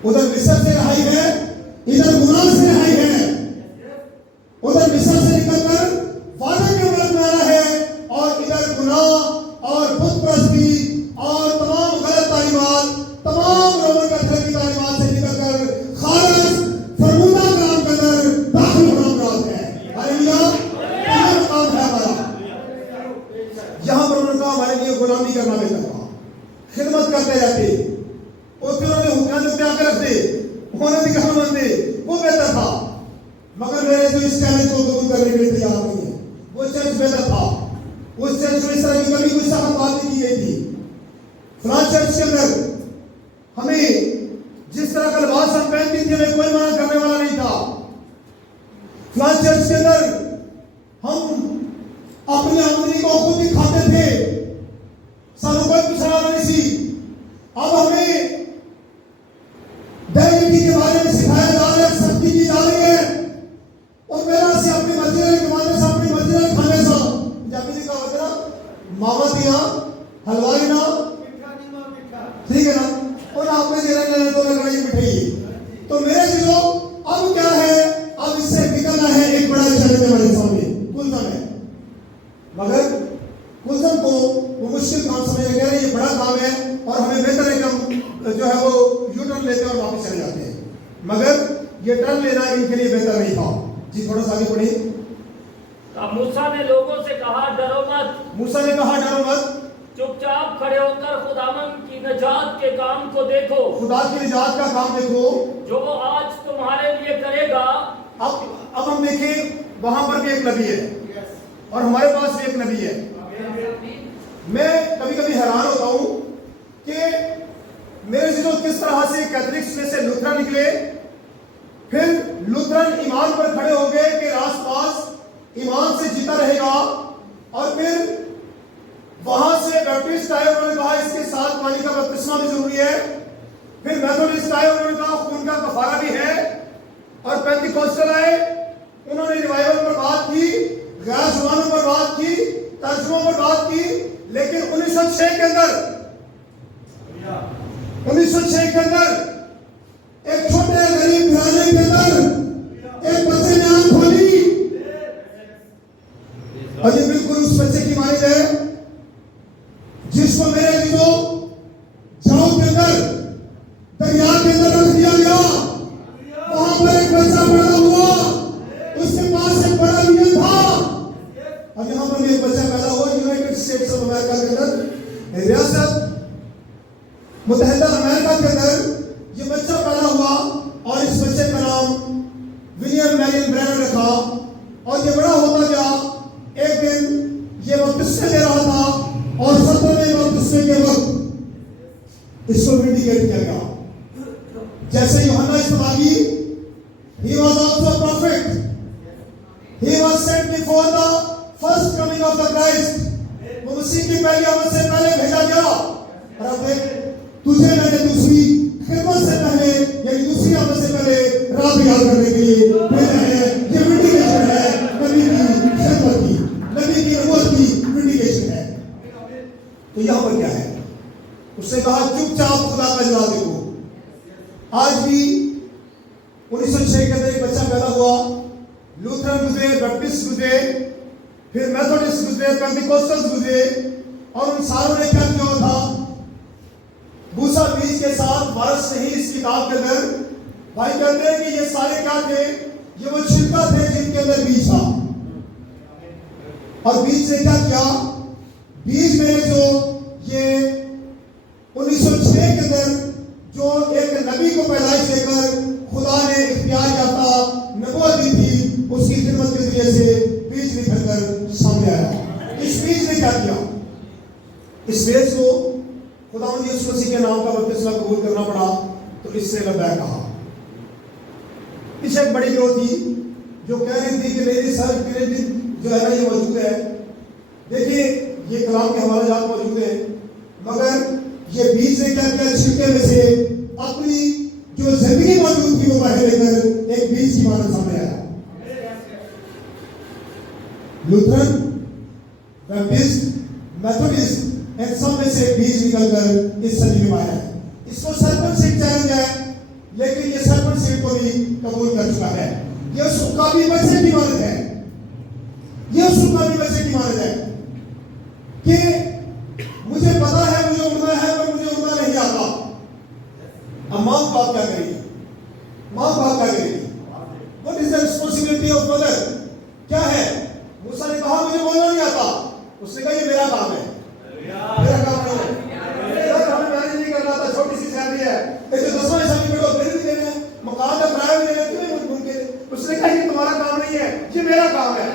ادھر مصر سے رہائی ہے، ادھر گناہ سے رہائی ہے، ادھر مصر سے نکل کر وعدے کے ملک میں آنا ہے، اور ادھر گناہ اور بت پرستی اور تمام غلط تعلیمات، تمام رومن کیتھولک کی تعلیمات سے نکل کر خالص فرمودہ کلام کے اندر داخل ہونا مراد ہے۔ ہاللیلویہ۔ یہ مقام ہے ہمارا، یہاں پر انہوں نے کہا ہمارے لیے غلامی کرنا بہتر تھا، خدمت کرتے رہتے، اور پھر انہوں نے حکام پہ آ کے رکھ دے، انہوں نے بھی کہا مانتے، وہ بہتر تھا، مگر میرے جو اس چیلنج کو قبول کرنے کے لیے تیار نہیں ہے، وہ چرچ بہتر تھا، اس چرچ میں اس طرح کی کبھی کوئی سخت بات نہیں کی گئی تھی، فلاں چرچ کے اندر ہمیں جس طرح کا لباس ہم پہنتی تھی ہمیں کوئی منع کرنے والا نہیں تھا. فلاں چرچ کے اندر ہم اپنی آمدنی کو خود ہی کھاتے تھے, سانوں کوئی پوچھنا نہیں سی. اب ہمیں ڈائبٹی کے بارے میں سکھایا جا رہا ہے, سختی کی جا رہی ہے. اور میرا سے اپنی مسجد کمانے سے اپنی مسجد کھانے سے جب جی کا وطرہ ماما دیا حلوائی نا ٹھیک ہے نا, اور آپ میں جیرے تو لگڑی مٹھائی. تو میرے چیزوں اب کیا ہے, اب اس سے نکلنا ہے ایک بڑا چیلنج ہمارے سامنے کلزم ہے. مگر کلزم کو وہ مشکل کام سمجھ لگا رہے, یہ بڑا کام ہے اور ہمیں بہتر ہے کہ ہم جو ہے وہ یو ٹرن لیتے ہیں اور واپس چلے جاتے ہیں. مگر یہ ٹرن لینا ان کے لیے بہتر نہیں تھا. جی تھوڑا سا آگے پڑھیں. موسیٰ نے لوگوں سے کہا ڈرو مت. موسیٰ نے کہا ڈرو مت, چپ چاپ کھڑے ہو کر خداوند کی نجات کے کام کو دیکھو. خدا کی نجات کا کام دیکھو جو وہ آج تمہارے لیے کرے گا. اب ہم دیکھیں وہاں پر بھی ایک نبی ہے اور ہمارے پاس بھی ایک نبی ہے. میں کبھی کبھی حیران ہوتا ہوں کہ میرے سے جو کس طرح سے کیتھولکس میں سے لوتھرن نکلے, پھر لوتھرن ایمان پر کھڑے ہو گئے کہ راست پاس ایمان سے جیتا رہے گا, اور پھر وہاں سے بیپٹسٹ آئے, انہوں نے کہا اس کے ساتھ پانی کا بپتسمہ بھی ضروری ہے. پھر میتھوڈسٹ آئے, انہوں نے کہا خون کا کفارہ بھی ہے. اور پینتیکوسٹل آئے, انہوں نے ریوائول پر بات کی, غیر زبانوں پر بات کی, ترجموں پر بات کی. لیکن 1906 کے اندر ایک چھوٹے غریب گھرانے کے اندر ایک بچے نے آنکھ کھولی, اور یہ بالکل اس بچے کی مانند ہے جس کو میرے لیے جاؤ کے اندر دریا کے اندر رکھ دیا گیا. وہاں پر ایک بچہ پیدا ہوا, اس کے پاس ایک بڑا ویژن تھا, اور یہاں پر بھی ایک بچہ پیدا ہوا یونائیٹڈ اسٹیٹس آف امریکہ کے اندر, ریاست متحدہ امریکہ کے اندر یہ بچہ پیدا ہوا, اور اس بچے کا نام ولیم میرین برینر رکھا. اور یہ بڑا ہوتا گیا. ایک دن یہ بپتسمہ دے رہا تھا, اور 17ویں بپتسمے کے وقت اس کو وینڈیکیٹ کیا گیا. جیسے یوحنا اسماعیلی, he was also a prophet. He was sent before the first coming of the Christ. وہ مسیح کی پہلی آمد سے پہلے بھیجا گیا. اور اب دیکھ, تجھے میں نے دوسری خدمت سے پہلے, یعنی دوسری آمد سے پہلے راہ تیار کرنے کے لیے بھیجا ہے. یہ وینڈیکیشن ہے نبی کی خدمت کی, نبی کی نبوت کی وینڈیکیشن ہے. تو یہاں پر کیا ہے, اس نے کہا چپ چاپ خدا کا جلال دیکھو. آج بھی 1906 کے اندر ایک بچہ پیدا ہوا, لوتھرن گزرے, بیپٹسٹ گزرے, پھر میتھوڈسٹ گزرے, پینتیکوسٹل گزرے, اور ان ساروں نے کیا کیا تھا, موسیٰ بیج کے ساتھ وارث نہیں. اس کتاب کے اندر بھائی کہتے ہیں کہ یہ سارے کیا تھے, یہ وہ چھلکا تھے جن کے اندر بیج تھا. اور بیج نے کیا کیا, بیج میں جو یہ 1906 کے اندر جو ایک نبی کو پیدائش دے کر خدا نے اختیار یافتہ نبوت دی تھی, اس کی خدمت کے ذریعے سے بیج نکل کر سامنے آیا. اس بیج نے کیا کیا, اس بیج کو خداوند یسوع مسیح کے نام کا بپتسمہ قبول کرنا پڑا, تو اس سے لبیک کہا. پیچھے ایک بڑی گروہ تھی جو کہہ رہی تھی کہ میری سر جو ہے نا یہ موجود ہے. دیکھیے یہ کلام کے حوالے جات موجود ہیں, مگر یہ بیج نے کیا کیا, چھلکے میں سے اپنی جو زندگی موجود تھی وہ باہر لے کر ایک بیج کی مانند سامنے آیا. لوتھرن, بیپٹسٹ, میتھوڈسٹ, ان سب میں سے ایک بیج نکل کر اس صدی میں آیا ہے. اس کو سرپنٹ سیٹ چیلنج ہے, لیکن یہ سرپنٹ سیٹ کو بھی قبول کر چکا ہے. یہ اس کا بھی بچے کی مانند ہے, یہ اس کا بھی بچے کی مانند ہے کہ مجھے پتا ہے مجھے اڑنا ہے پر مجھے اڑنا نہیں آتا. اب ماں باپ کیا کرے گی, ماں باپ کیا کرے گی, what is the responsibility of mother, کیا ہے. موسیٰ نے کہا مجھے بولنا نہیں آتا, اس نے کہا یہ میرا کام ہے, میرا کام نہیں ہے, ہمیں مینج نہیں کرنا تھا, چھوٹی سی سیلری ہے, ایسے 10واں حصہ بھی بیٹھو پھر بھی دینے ہیں, مکان کا کرایہ بھی دینے کیوں ممکن. اس نے کہا یہ تمہارا کام نہیں ہے, یہ میرا کام ہے.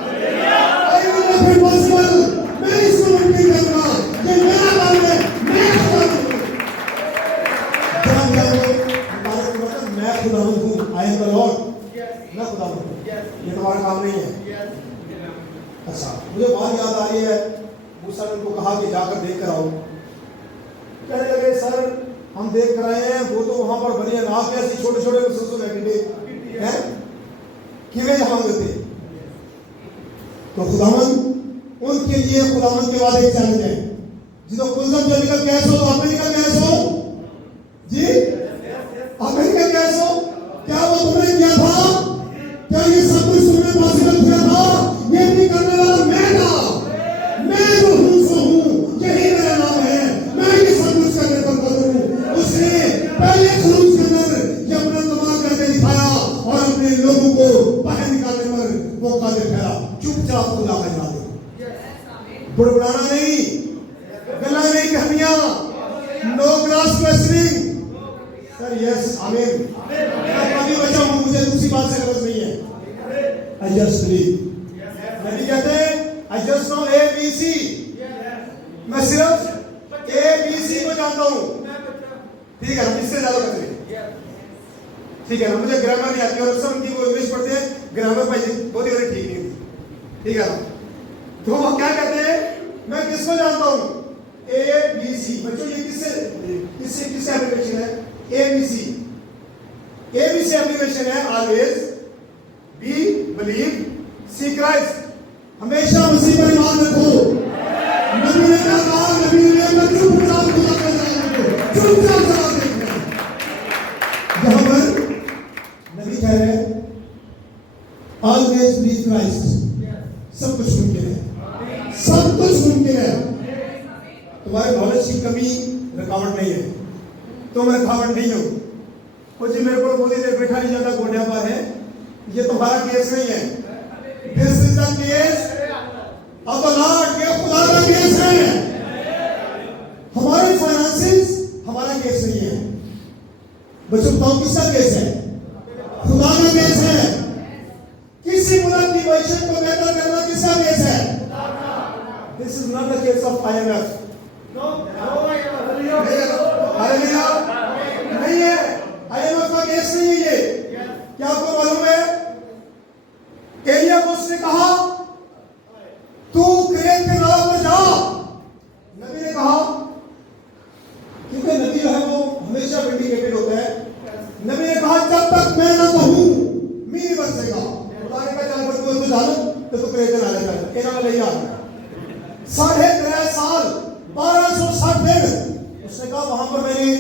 موسیٰ نے ان کو کہا کہ جا کر دیکھ کر آؤ. کہنے لگے سر ہم دیکھ کر آئے ہیں, وہ تو وہاں پر بنی اناف ایسی چھوٹے چھوٹے مسلسل بیٹھے ہیں کیویں جہاں ہوتے. تو خداوند ان کے لیے خداوند کے وعدے چیلنج ہے. جدو کلزم جو نکل کیس ہو تو آپ نکل کیس ہو جی, آپ نکل کیس ہو. کیا وہ تم نے کیا تھا؟ کیا یہ سب کچھ تم نے پاسبل کیا تھا؟ یہ بھی کرنے والا میں تھا. میں جو ہوں سو ہوں, یہی میرا نام ہے. میں یہ سب کچھ کرنے پر قادر ہوں. اس نے پہلے خروج کے اندر یہ اپنا کمال کر کے دکھایا اور اپنے لوگوں کو باہر نکالنے پر وہ قادر ٹھہرا. چپ چاپ خدا کا یاد ہے, بڑبڑانا نہیں, گلا نہیں کہنیاں, نو کراس کوسچننگ. سر یس آمین. میں کبھی بچا ہوں, مجھے دوسری بات سے غرض نہیں ہے. I just believe. نبی کہتے ہیں I just know A B C. میں صرف A B C کو جانتا ہوں. ٹھیک ہے نا, اس سے زیادہ کچھ نہیں. ٹھیک ہے نا, مجھے گرامر نہیں آتی اور اکثر ان کی وہ انگلش پڑھتے ہیں گرامر پہ بہت ہی ٹھیک نہیں ہوتی. ٹھیک ہے نا, تو وہ کیا کہتے ہیں میں کس کو جانتا ہوں؟ A B C. بچوں یہ کس سے ایپلیکیشن ہے؟ A B C. A B C application ہے always B believe C Christ. ہمیشہ مسیح پر ایمان رکھو. نبی نے کیا کہا؟ نبی نے کہا چپ چاپ خدا کا جلال رکھو, چپ چاپ جواب دیکھنا. یہاں پر نبی کہہ رہے ہیں آلویز بلیو کرائسٹ. سب کچھ ممکن ہے, سب کچھ ممکن ہے. تمہارے نالج کی کمی رکاوٹ نہیں ہے, تم رکاوٹ نہیں ہو. وہ جی میرے کو بہت دیر بیٹھا نہیں جاتا گوڈیا پر ہے, یہ تمہارا کیس نہیں ہے. This is the case of the Lord. یہ خدا کا کیس ہے. ہمارے فائنانسز ہمارا کیس نہیں ہے. بچوں بتاؤ کس کا کیس ہے؟ خدا کا کیس ہے. کسی ملک کی معیشت کو بہتر کرنا کس کا کیس ہے؟ This is not the case of IMF. No, نہیں ہے. IMF کا کیس نہیں ہے یہ. کیا آپ کو معلوم ہے ایلیا کو اس نے کہا تو کریت کے نام پر جا. نبی نے کہا, کیونکہ نبی جو ہے وہ ہمیشہ وینڈیکیٹڈ ہوتا ہے. نبی نے کہا جب تک میں نہ کہوں می نہیں بن سکے گا. خدا نے کہا چل بس تو جانا تو کریت نہ لے جائے. کہنا لے آ 3.5 سال 1260 دن اس نے کہا وہاں پر میں نے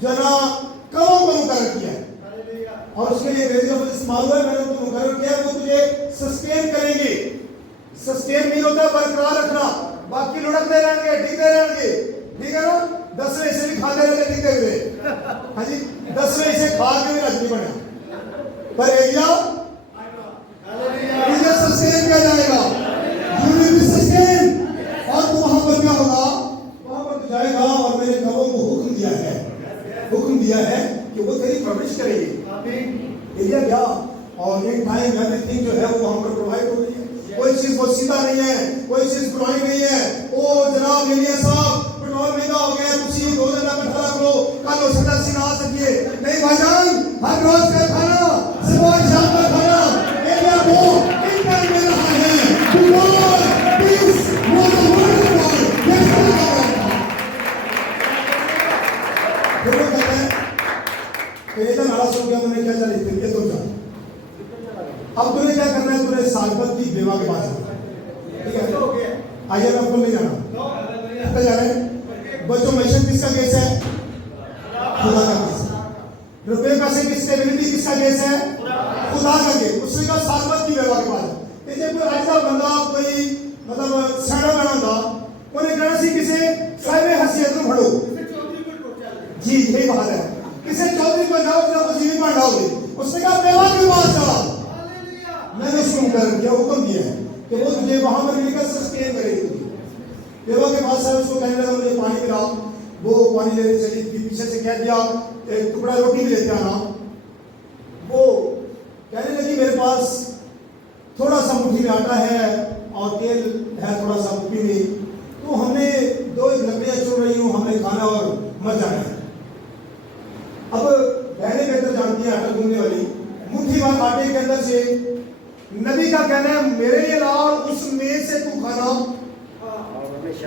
جو نا کموں کو مقرر کیا ہے اور اس کے لیے انگریزی لفظ استعمال ہوا ہے. میں نے ان کو مقرر کیا ہے, وہ تجھے سسٹین کریں گے. سسٹین مین ہوتا ہے برقرار رکھنا. باقی لڑکتے رہیں گے, ڈگتے رہیں گے. ٹھیک ہے نا, 10ویں اسے بھی کھاتے رہتے ڈگتے ہوئے. ہاں جی, 10ویں اسے کھا کے بھی رکھ نہیں بنا. پر ایلیا تجھے سسٹین کیا جائے گا. You will be sustained. اور تو وہاں پر کیا ہوگا؟ وہاں پر تو جائے گا اور میرے کموں کو حکم دیا ہے کہ وہ تیری پرورش کریں گے. ایلیا گیا اور ایک ٹائم ایوری تھنگ جو ہے وہ وہاں پر پرووائڈ ہو رہی ہے. کوئی چیز وہ سیدھا نہیں ہے, کوئی چیز پرانی نہیں ہے. او جناب ایلیا صاحب پٹرول مہنگا ہو گیا, تسی 2 دن کا کھڑا کرو, کل ہو سکتا سینا آ سکیے. نہیں بھائی جان, ہر روز کا کھانا صبح شام کا کھانا ایلیا کو ایک ٹائم مل رہا ہے. اب تمہیں کیا کرنا ہے؟ تمہیں سالبت کی بیوہ کے پاس جانا. آئیے میں آپ کو نہیں جانا. کتنا جانا ہے بچوں؟ معیشت کس کا کیس ہے؟ خدا کا کیس ہے. روپے پیسے کی اسٹیبلٹی کس کا کیس ہے؟ خدا کا کیس. اس نے کہا سالبت کی بیوہ کے پاس. جب کوئی ایسا بندہ کوئی مطلب سیڑا بنا تھا, انہیں کہنا سی کسے صاحب حیثیت کو پڑھو. جی یہی بات ہے, کسے چودھری کو جاؤ جب وزیری پڑھ ڈاؤ گے. اس نے کہا بیوہ کے پاس چلا. میں نے اس کو مقرر کیا, حکم دیا ہے کہ وہ تجھے وہاں پر مل کر سسٹین کرے گی. بیوہ کے پاس اس کو کہنے لگا مجھے پانی پلاؤ. وہ پانی لینے چلی, پیچھے سے کہہ دیا ایک ٹکڑا روٹی بھی لیتے آنا. وہ کہنے لگی میرے پاس تھوڑا سا مٹھی میں آٹا ہے اور تیل ہے تھوڑا سا مٹھی میں, تو ہم نے 2 لکڑیاں چن رہی ہوں, ہم نے کھانا اور مر جانا ہے. اب بہنیں بہتر جانتی ہیں آٹا گوندنے والی. مٹھی بھر آٹے کے اندر سے نبی کا کہنا ہے میرے لیے لاؤ, اس میں سے تو کھانا اور ہمیشہ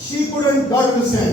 she couldn't God understand,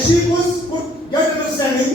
She could get understanding,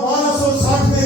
1260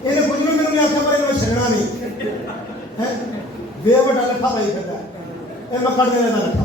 ਇਹਨੇ ਕੁਝ ਵੀ ਮੈਨੂੰ ਨਹੀਂ ਆਖਿਆ, ਪਰ ਇਹਨੂੰ ਛੱਡਣਾ ਨਹੀਂ ਹੈ। ਵੇ ਵੱਡਾ ਲੱਠਾ ਪਾਈ ਫਿਰਦਾ ਇਹ ਮੈਂ ਕੱਢ ਦੇਣਾ ਲੱਠਾ।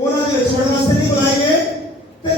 ਉਹਨਾਂ ਦੇ ਵਿੱਚ ਵੜਨ ਵਾਸਤੇ ਨਹੀਂ ਬੁਲਾਏ ਗਏ, ਤੇ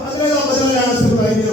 ਅਦਲੇ ਦਾ ਬਦਲਾ ਲੈਣ ਵਾਸਤੇ ਬੁਲਾਏ ਗਏ।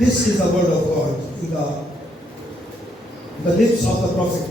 This is the word of God in the lips of the prophet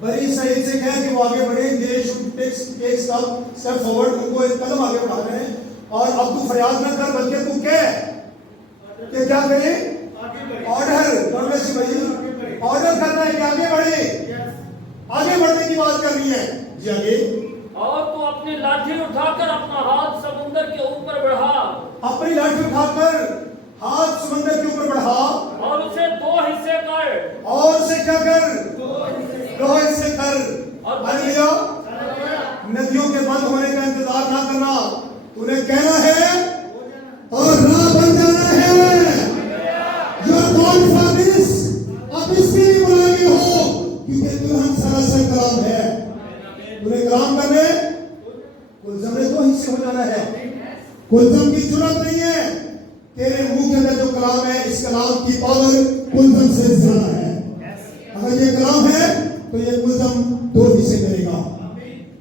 بنی اسرائیل سے کہا کہ وہ آگے بڑھیں, they should take step forward, ان کو ایک قدم آگے بڑھانا ہے. اور اب تو فریاد نہ کر بلکہ تو کہہ کہ کیا کریں, آرڈر کرنا ہے کہ آگے بڑھے, آگے بڑھنے کی بات کرنی ہے. جی آگے. اور تو اپنی لاٹھی اٹھا کر اپنا ہاتھ سمندر کے اوپر بڑھا, اپنی لاٹھی اٹھا کر ہاتھ سمندر کے اوپر بڑھا, اور اسے 2 حصے کر, اور اسے کیا کر, 2 حصے کر. ہاللیلویا. ندیوں کے بند ہونے کا انتظار نہ کرنا, انہیں کہنا ہے اور راہ بن جانا ہے. Your God for this, اب اس کے لیے بنائے گئے ہو کیونکہ دلہن سراسر کلام ہے. تمہیں کلام کرنے کلزم نے 2 حصے ہو جانا ہے. کلزم کی ضرورت نہیں ہے, تیرے منہ کے اندر جو کلام ہے اس کلام کی پاور کلزم سے زیادہ ہے. اگر یہ کلام ہے تو یہ کلزم 2 حصے کرے گا.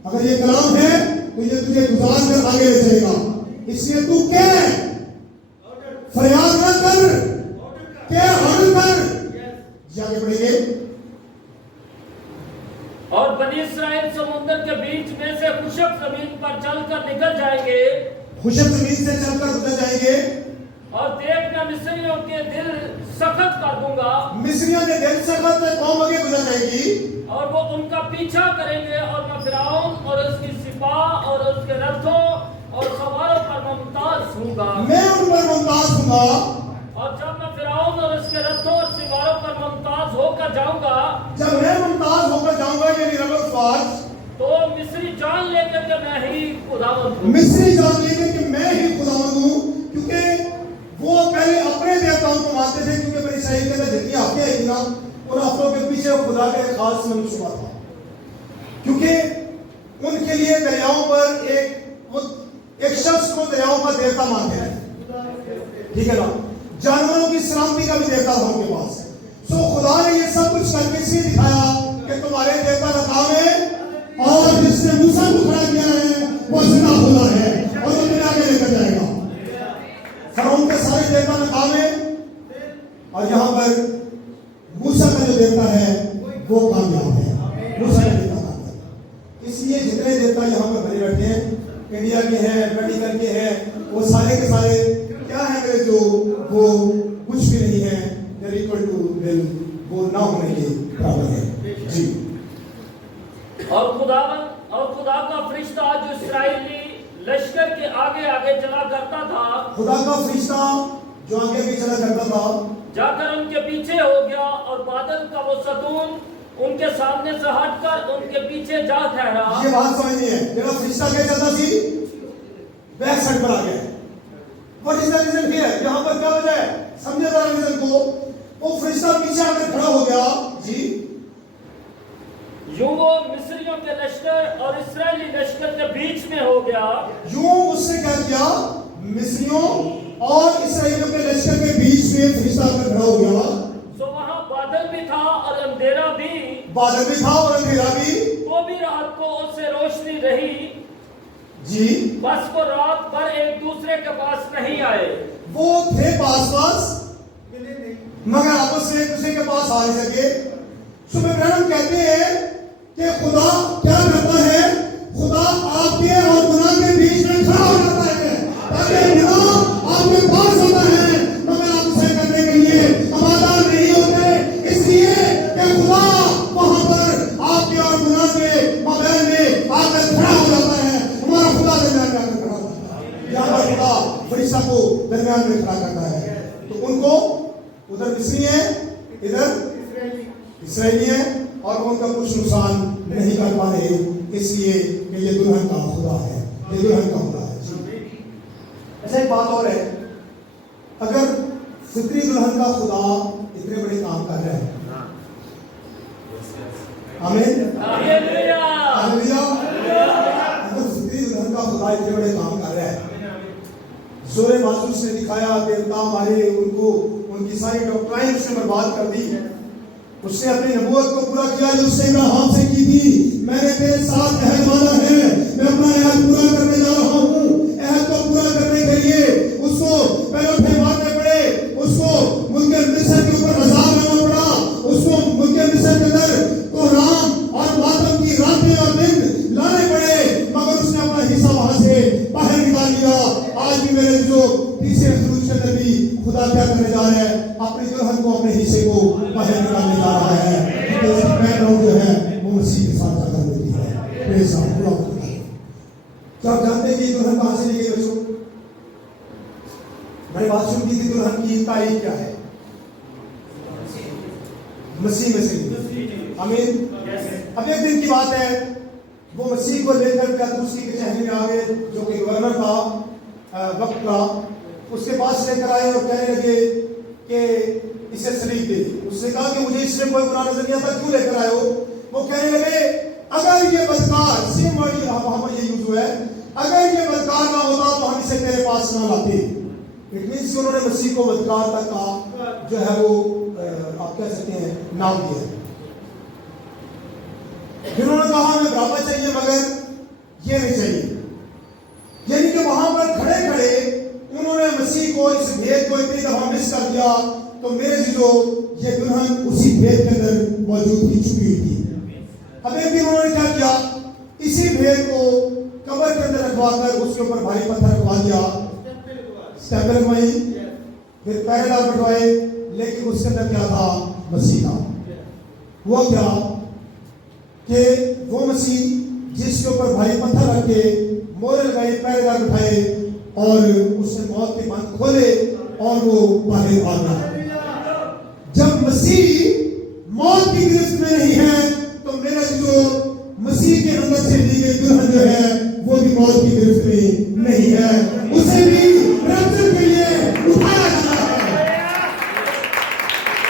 اگر یہ کلام ہے تو یہ تجھے گزار کر آگے لے چلے گا. اس لیے تو کہہ, فریاد نہ کر, کہ آرڈر کر. جی آگے بڑھیں گے. اور بنی اسرائیل سمندر کے بیچ میں سے خشک زمین پر چل کر نکل جائیں گے, خشک زمین سے چل کر گزر جائیں گے. اور دیکھنا مصریوں کے دل سخت کر دوں گا, مصریوں کے دل سخت قوم آگے گزر جائے گی, اور وہ ان کا پیچھا کریں گے, اور میں فرعون اور اس کی سپاہ اور اس کے رتھوں اور سواروں پر ممتاز ہوں گا. میں ان پر ممتاز ہوں گا. اور جب میں فرعون اور اس کے رتھوں اور سواروں پر ممتاز ہو کر جاؤں گا, جب میں ممتاز ہو کر جاؤں گا, یعنی رب الفاظ, تو مصری جان لے کر کہ میں ہی خداوند ہوں. مصری جان لے کر کہ میں ہی خداوند ہوں. کیونکہ وہ پہلے اپنے دیوتاؤں کو مانتے تھے, کیونکہ بنی اسرائیل کے اندر جتنی آفتے آئی نا, ان آفتوں کے پیچھے خدا کا ایک خاص منصوبہ تھا. کیونکہ ان کے لیے دریاؤں پر ایک شخص کو دریاؤں کا دیوتا مانتے ہیں, ٹھیک ہے نا. جانوروں کی سلامتی کا بھی دیوتا تھا ان کے پاس. سو خدا نے یہ سب کچھ کر کے اس لیے دکھایا کہ تمہارے دیوتا ناکام ہے, اور جس نے موسیٰ کو کھڑا کیا ہے وہ زندہ خدا ہے, اور وہ تمہیں آگے لے کر جائے گا. فرعون کے سارے دیوتا ناکام ہیں, اور یہاں پر موسیٰ کا جو دیوتا ہے وہ کامیاب ہے. موسیٰ کا دیوتا کامیاب ہے. اس لیے جتنے دیوتا یہاں پر بنے بیٹھے ہیں, انڈیا کے ہیں, میڈیکل کے ہیں, وہ سارے کے سارے کیا ہیں میرے, جو وہ کچھ بھی نہیں ہے, وہ نہ ہونے کے برابر ہے. جی. اور خدا کا فرشتہ جو اسرائیلی لشکر کے آگے آگے چلا کرتا تھا, خدا کا فرشتہ جو آگے بھی چلا کرتا تھا, جا کر ان کے پیچھے ہو گیا, اور بادل کا وہ ستون ان کے سامنے سے ہٹ کر ان کے پیچھے جا ٹھہرا. یہ بات سمجھنی ہے, جب فرشتہ کیا چلتا سی, بیک سائڈ پر آ گیا. What is the reason here? یہاں پر کیا وجہ ہے, سمجھے ذرا ریزن کو. وہ فرشتہ پیچھے آ کر کھڑا ہو گیا. جی. یوں وہ مصریوں کے لشکر اور اسرائیلی لشکر کے بیچ میں ہو گیا. یوں اس نے کیا کیا, مصریوں اور اسرائیلیوں کے لشکر کے بیچ میں فرشتہ آ کر کھڑا ہو گیا. سو وہاں بادل بھی تھا اور اندھیرا بھی, بادل بھی تھا اور اندھیرا بھی, تو بھی رات کو اس سے روشنی رہی. جی. بس وہ رات بھر ایک دوسرے کے پاس نہیں آئے. وہ تھے پاس مگر آپس میں ایک دوسرے کے پاس آ نہیں سکے. صبح برہم کہتے ہیں کہ خدا کیا کرتا ہے, خدا آپ کے اور گناہ کے بیچ میں کھڑا ہو جاتا ہے, تاکہ گناہ آپ کے پاس ہوتا ہے مگر آپ اسے کرنے کے لیے آمادہ نہیں ہوتے. اس لیے کہ خدا وہاں پر آپ کے اور گناہ کے مابین میں آ کر کھڑا ہو جاتا ہے. ہمارا خدا درمیان میں آ کر کھڑا ہو جاتا ہے. یہاں پر خدا فرشتہ کو درمیان میں کھڑا کرتا ہے. تو ان کو ادھر مصری ہے, ادھر اسرائیلی ہے, اور ان کا کچھ نقصان نہیں کر پا رہے, اس لیے کہ یہ دلہن کا خدا ہے, یہ دلہن کا خدا ہے. ایسا ایک بات اور ہے, اگر فطری دلہن کا خدا اتنے بڑے کام کر رہا ہے, آمین, ہاللیلویا, اگر فطری دلہن کا خدا اتنے بڑے کام کر رہا ہے, زور بازو اس نے دکھایا, دیوتا ہمارے ان کی ساری ڈاکٹرائن اس نے برباد کر دی. اس نے اپنی نبوت کو پورا کیا جو اس نے ابراہیم سے کی تھی. میں نے تیرے ساتھ عہد مانا ہے, میں اپنا عہد پورا کرنے جا رہا ہوں. عہد کو پورا کرنے کے لیے اس کو پہلے مارنے پڑے, اس کو ملک مصر کے اوپر عذاب لانا پڑا, اس کو ملک مصر کے اندر کوہرام اور حصے کو باہر نکالنے جا رہا ہے، کیونکہ اس کی بیک گراؤنڈ جو ہے وہ مسیح کے ساتھ جا کر ملتی ہے۔ پریز گاڈ، خدا کو دھنیہ۔ کیا آپ جانتے ہیں کہ دلہن کہاں سے لی گئی بچوں؟ میں نے بات سن کی تھی، دلہن کی تاریخ کیا ہے؟ مسیح میں سے لی۔ آمین۔ اب ایک دن کی بات ہے، وہ مسیح کو لے کر پیلاطس کی کچہری میں آ گئے، جو کہ گورنر تھا وقت کا، اس کے پاس لے کر آئے اور کہنے لگے کہ اسے سلیب دے۔ اس نے کہا کہ مجھے اس میں کوئی گناہ نظر نہیں آتا، کیوں لے کر آئے ہو؟ وہ کہنے لگے اگر یہ بدکار، سیم ورڈ وہاں پر یہ یوز ہوا ہے، اگر یہ بدکار نہ ہوتا تو ہم اسے تیرے پاس نہ لاتے۔ اٹ مینس کہ انہوں نے مسیح کو بدکار تک کا جو ہے وہ آپ کہہ سکتے ہیں نام دیا۔ پھر انہوں نے کہا ہمیں برابر چاہیے مگر یہ نہیں چاہیے، یعنی کہ وہاں پر کھڑے کھڑے انہوں نے مسیح کو اس بھید کو اتنی دفعہ مس کر دیا، تو میرے جو یہ دلہن اسی بھید کے اندر موجود تھی، چھپی ہوئی تھی۔ اب ایک دن انہوں نے کیا کیا، اسی بھید کو قبر کے اندر رکھوا کر اس کے اوپر بھاری پتھر رکھوا دیا، اسٹیپل لگوائی، پھر پہرے دار بٹھوائے، لیکن اس کے اندر کیا تھا؟ مسیح تھا۔ وہ کیا کہ وہ مسیح جس کے اوپر بھاری پتھر رکھ کے مورے لگائے، پہرے دار بٹھائے، اور اس نے موت کے بند کھولے اور وہ باہر بھاگا۔ جب مسیح موت کی گرفت میں نہیں ہے تو میرا جو مسیح کے اندر سے لی گئی دلہن جو ہے وہ بھی موت کی گرفت میں نہیں ہے، اسے بھی رپچر کے لیے اٹھایا جانا ہے۔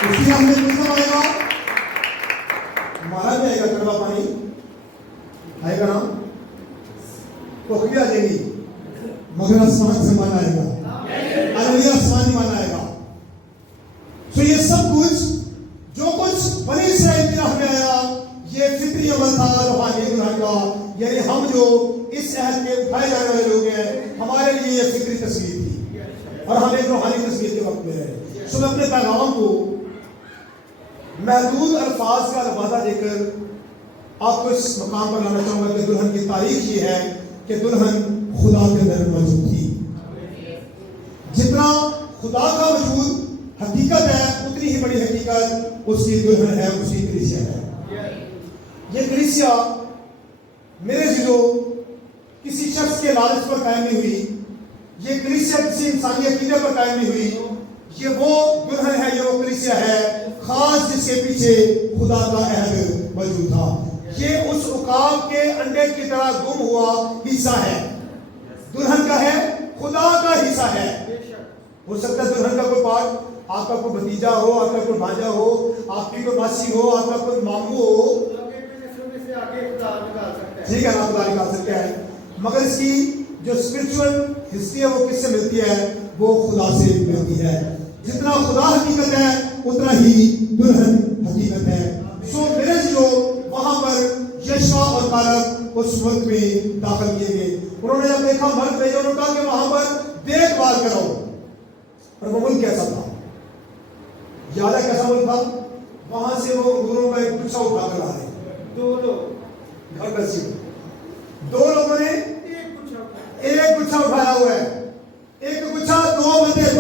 اسی ہم نے کیسا آئے گا؟ مارا جائے گا، کڑوا پانی آئے گا نا، کوکھ بھی آ جائے گی، مگر آسمان سے مان آئے گا، ہلیلویا، آسمانی مان آئے گا۔ تو یہ سب کچھ جو کچھ بنی اسرائیل کی راہ میں آیا، یہ فطری عمل تھا روحانی گناہ کا، یعنی ہم جو اس عہد کے اٹھائے جانے والے لوگ ہیں، ہمارے لیے یہ فطری تصویر تھی اور ہم ایک روحانی تصویر کے وقت میں رہے۔ سو میں اپنے پیغام کو محدود الفاظ کا لبادہ دے کر آپ کو اس مقام پر لانا چاہوں گا کہ دلہن کی تاریخ یہ ہے کہ دلہن خدا کے اندر موجود تھی۔ جتنا خدا کا وجود حقیقت ہے، اتنی ہی بڑی حقیقت اس کی دلہن ہے، اس کی کلیسیا ہے۔ یہ کلیسیا میرے عزیزو کسی شخص کے لالچ پر قائم نہیں ہوئی، یہ کلیسیا کسی انسانی عقیدے پر قائم نہیں ہوئی، یہ وہ دلہن ہے، یہ وہ کلیسیا ہے خاص جس کے پیچھے خدا کا عہد موجود تھا۔ یہ اس عقاب کے انڈے کی طرح گم ہوا حصہ ہے، دلہن کا ہے، خدا کا حصہ ہے۔ ہو سکتا ہے دلہن کا کوئی پارٹ آپ کا کوئی بھتیجا ہو، آپ کا کوئی بھانجا ہو، آپ کی کوئی ماسی ہو، آپ کا کوئی ماموں ہو، ٹھیک ہے نا، خدا نکال سکتے ہیں، مگر اس کی جو اسپرچول ہسٹری ہے وہ کس سے ملتی ہے؟ وہ خدا سے ملتی ہے۔ جتنا خدا حقیقت ہے اتنا ہی دلہن حقیقت ہے۔ سو میرے جو وہاں پر یشوا اور کالب اس ملک میں داخل کیے گئے، انہوں نے جب دیکھا مرد بھیجا، انہوں نے کہا کہ وہاں پر دیکھ بھال کرو۔ اور وہ ملک کیسا تھا؟ یاد ہے کیسا ملک تھا؟ وہاں سے وہ انگوروں کا ایک گچھا اٹھا کر لا رہے، دو لوگوں نے ایک گچھا اٹھایا ہوا ہے، ایک گچھا دو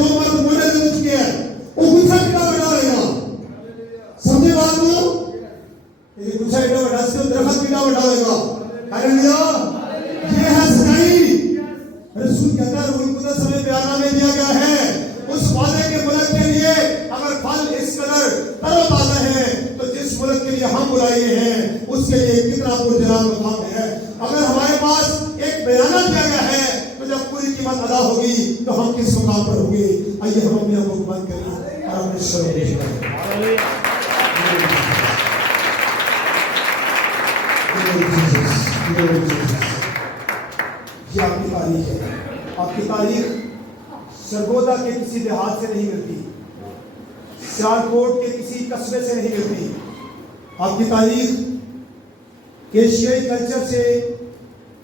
مرد مولے دے چکے ہیں، وہ گچھا کتنا بڑا رہے گا؟ سمجھے بات کو؟ یہ گچھا اتنا بڑا، اس کے درخت کتنا بڑا ہوئے گا؟ ہلیلویا، یہ ہے سچائی۔ رسول کہتا ہے روح القدس ہمیں بیانہ میں دیا گیا ہے اس وعدے کے ملک کے لیے، اگر پھل اس قدر تر و تازہ ہے تو جس ملک کے لیے ہم بلائے ہیں اس کے لیے کتنا پرجلال مقام ہے۔ اگر ہمارے پاس ایک بیانہ دیا گیا ہے تو جب پوری قیمت ادا ہوگی تو ہم کس مقام پر ہوں گے؟ آئیے ہم اپنے آپ کو بند کریں اور اپنے شروع پیش کریں۔ یہ آپ کی تاریخ ہے، آپ کی تاریخ سرگودا کے کسی دیہات سے نہیں ملتی، سیالکوٹ کے کسی قصبے سے نہیں ملتی، آپ کی تاریخ ایشیائی کلچر سے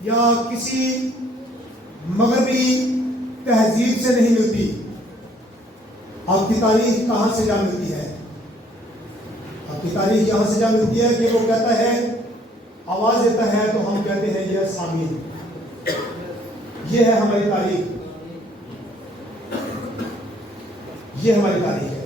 یا کسی مغربی تہذیب سے نہیں ملتی۔ آپ کی تاریخ کہاں سے جا ملتی ہے؟ آپ کی تاریخ یہاں سے جا ملتی ہے کہ وہ کہتا ہے، آواز دیتا ہے تو ہم کہتے ہیں یہ سامعین۔ یہ ہے ہماری تاریخ، یہ ہماری تاریخ ہے۔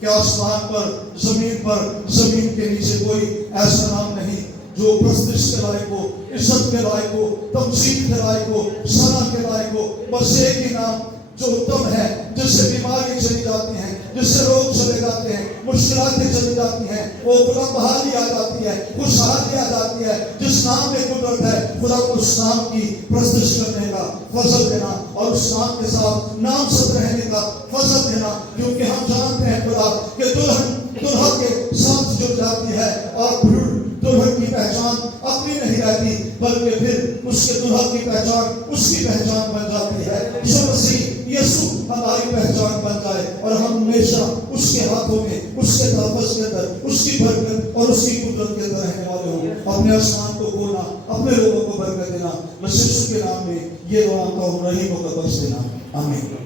کہ آسمان پر زمین کے نیچے کوئی ایسا نام نہیں جو پرستش کے لائق ہو، عزت کے لائق ہو، تمجید کے لائق ہو، ثنا کے لائق ہو۔ بس ایک ہی نام جو اتم ہے، جس سے بیماری چلی جاتی ہیں، جس سے روگ چلے جاتے ہیں، مشکلاتیں چلی جاتی ہیں، وہ خدا بحالی آ جاتی ہے، خوشحالی آ جاتی ہے۔ جس نام میں قدرت ہے، خدا کو اس نام کی پرستش کرنے کا فضل دینا اور اس نام کے ساتھ نام سب رہنے کا فضل دینا، کیونکہ ہم جانتے ہیں خدا کہ دلہا کے ساتھ جڑ جاتی ہے اور دلہن کی پہچان اپنی نہیں رہتی، بلکہ پھر اس کے دلہا کی پہچان اس کی پہچان بن جاتی ہے۔ یسوع مسیح ہماری پہچان بن جائے اور ہم ہمیشہ اس کے ہاتھوں میں، اس کے تحفظ کے اندر، اس کی برکت اور اس کی قدرت کے اندر رہنے والے ہوں۔ اپنے آسمان کو کھولنا، اپنے لوگوں کو برکت دینا، مسیح کے نام میں یہ دعا مانگتا ہوں، رحیم و قدس دینا، آمین۔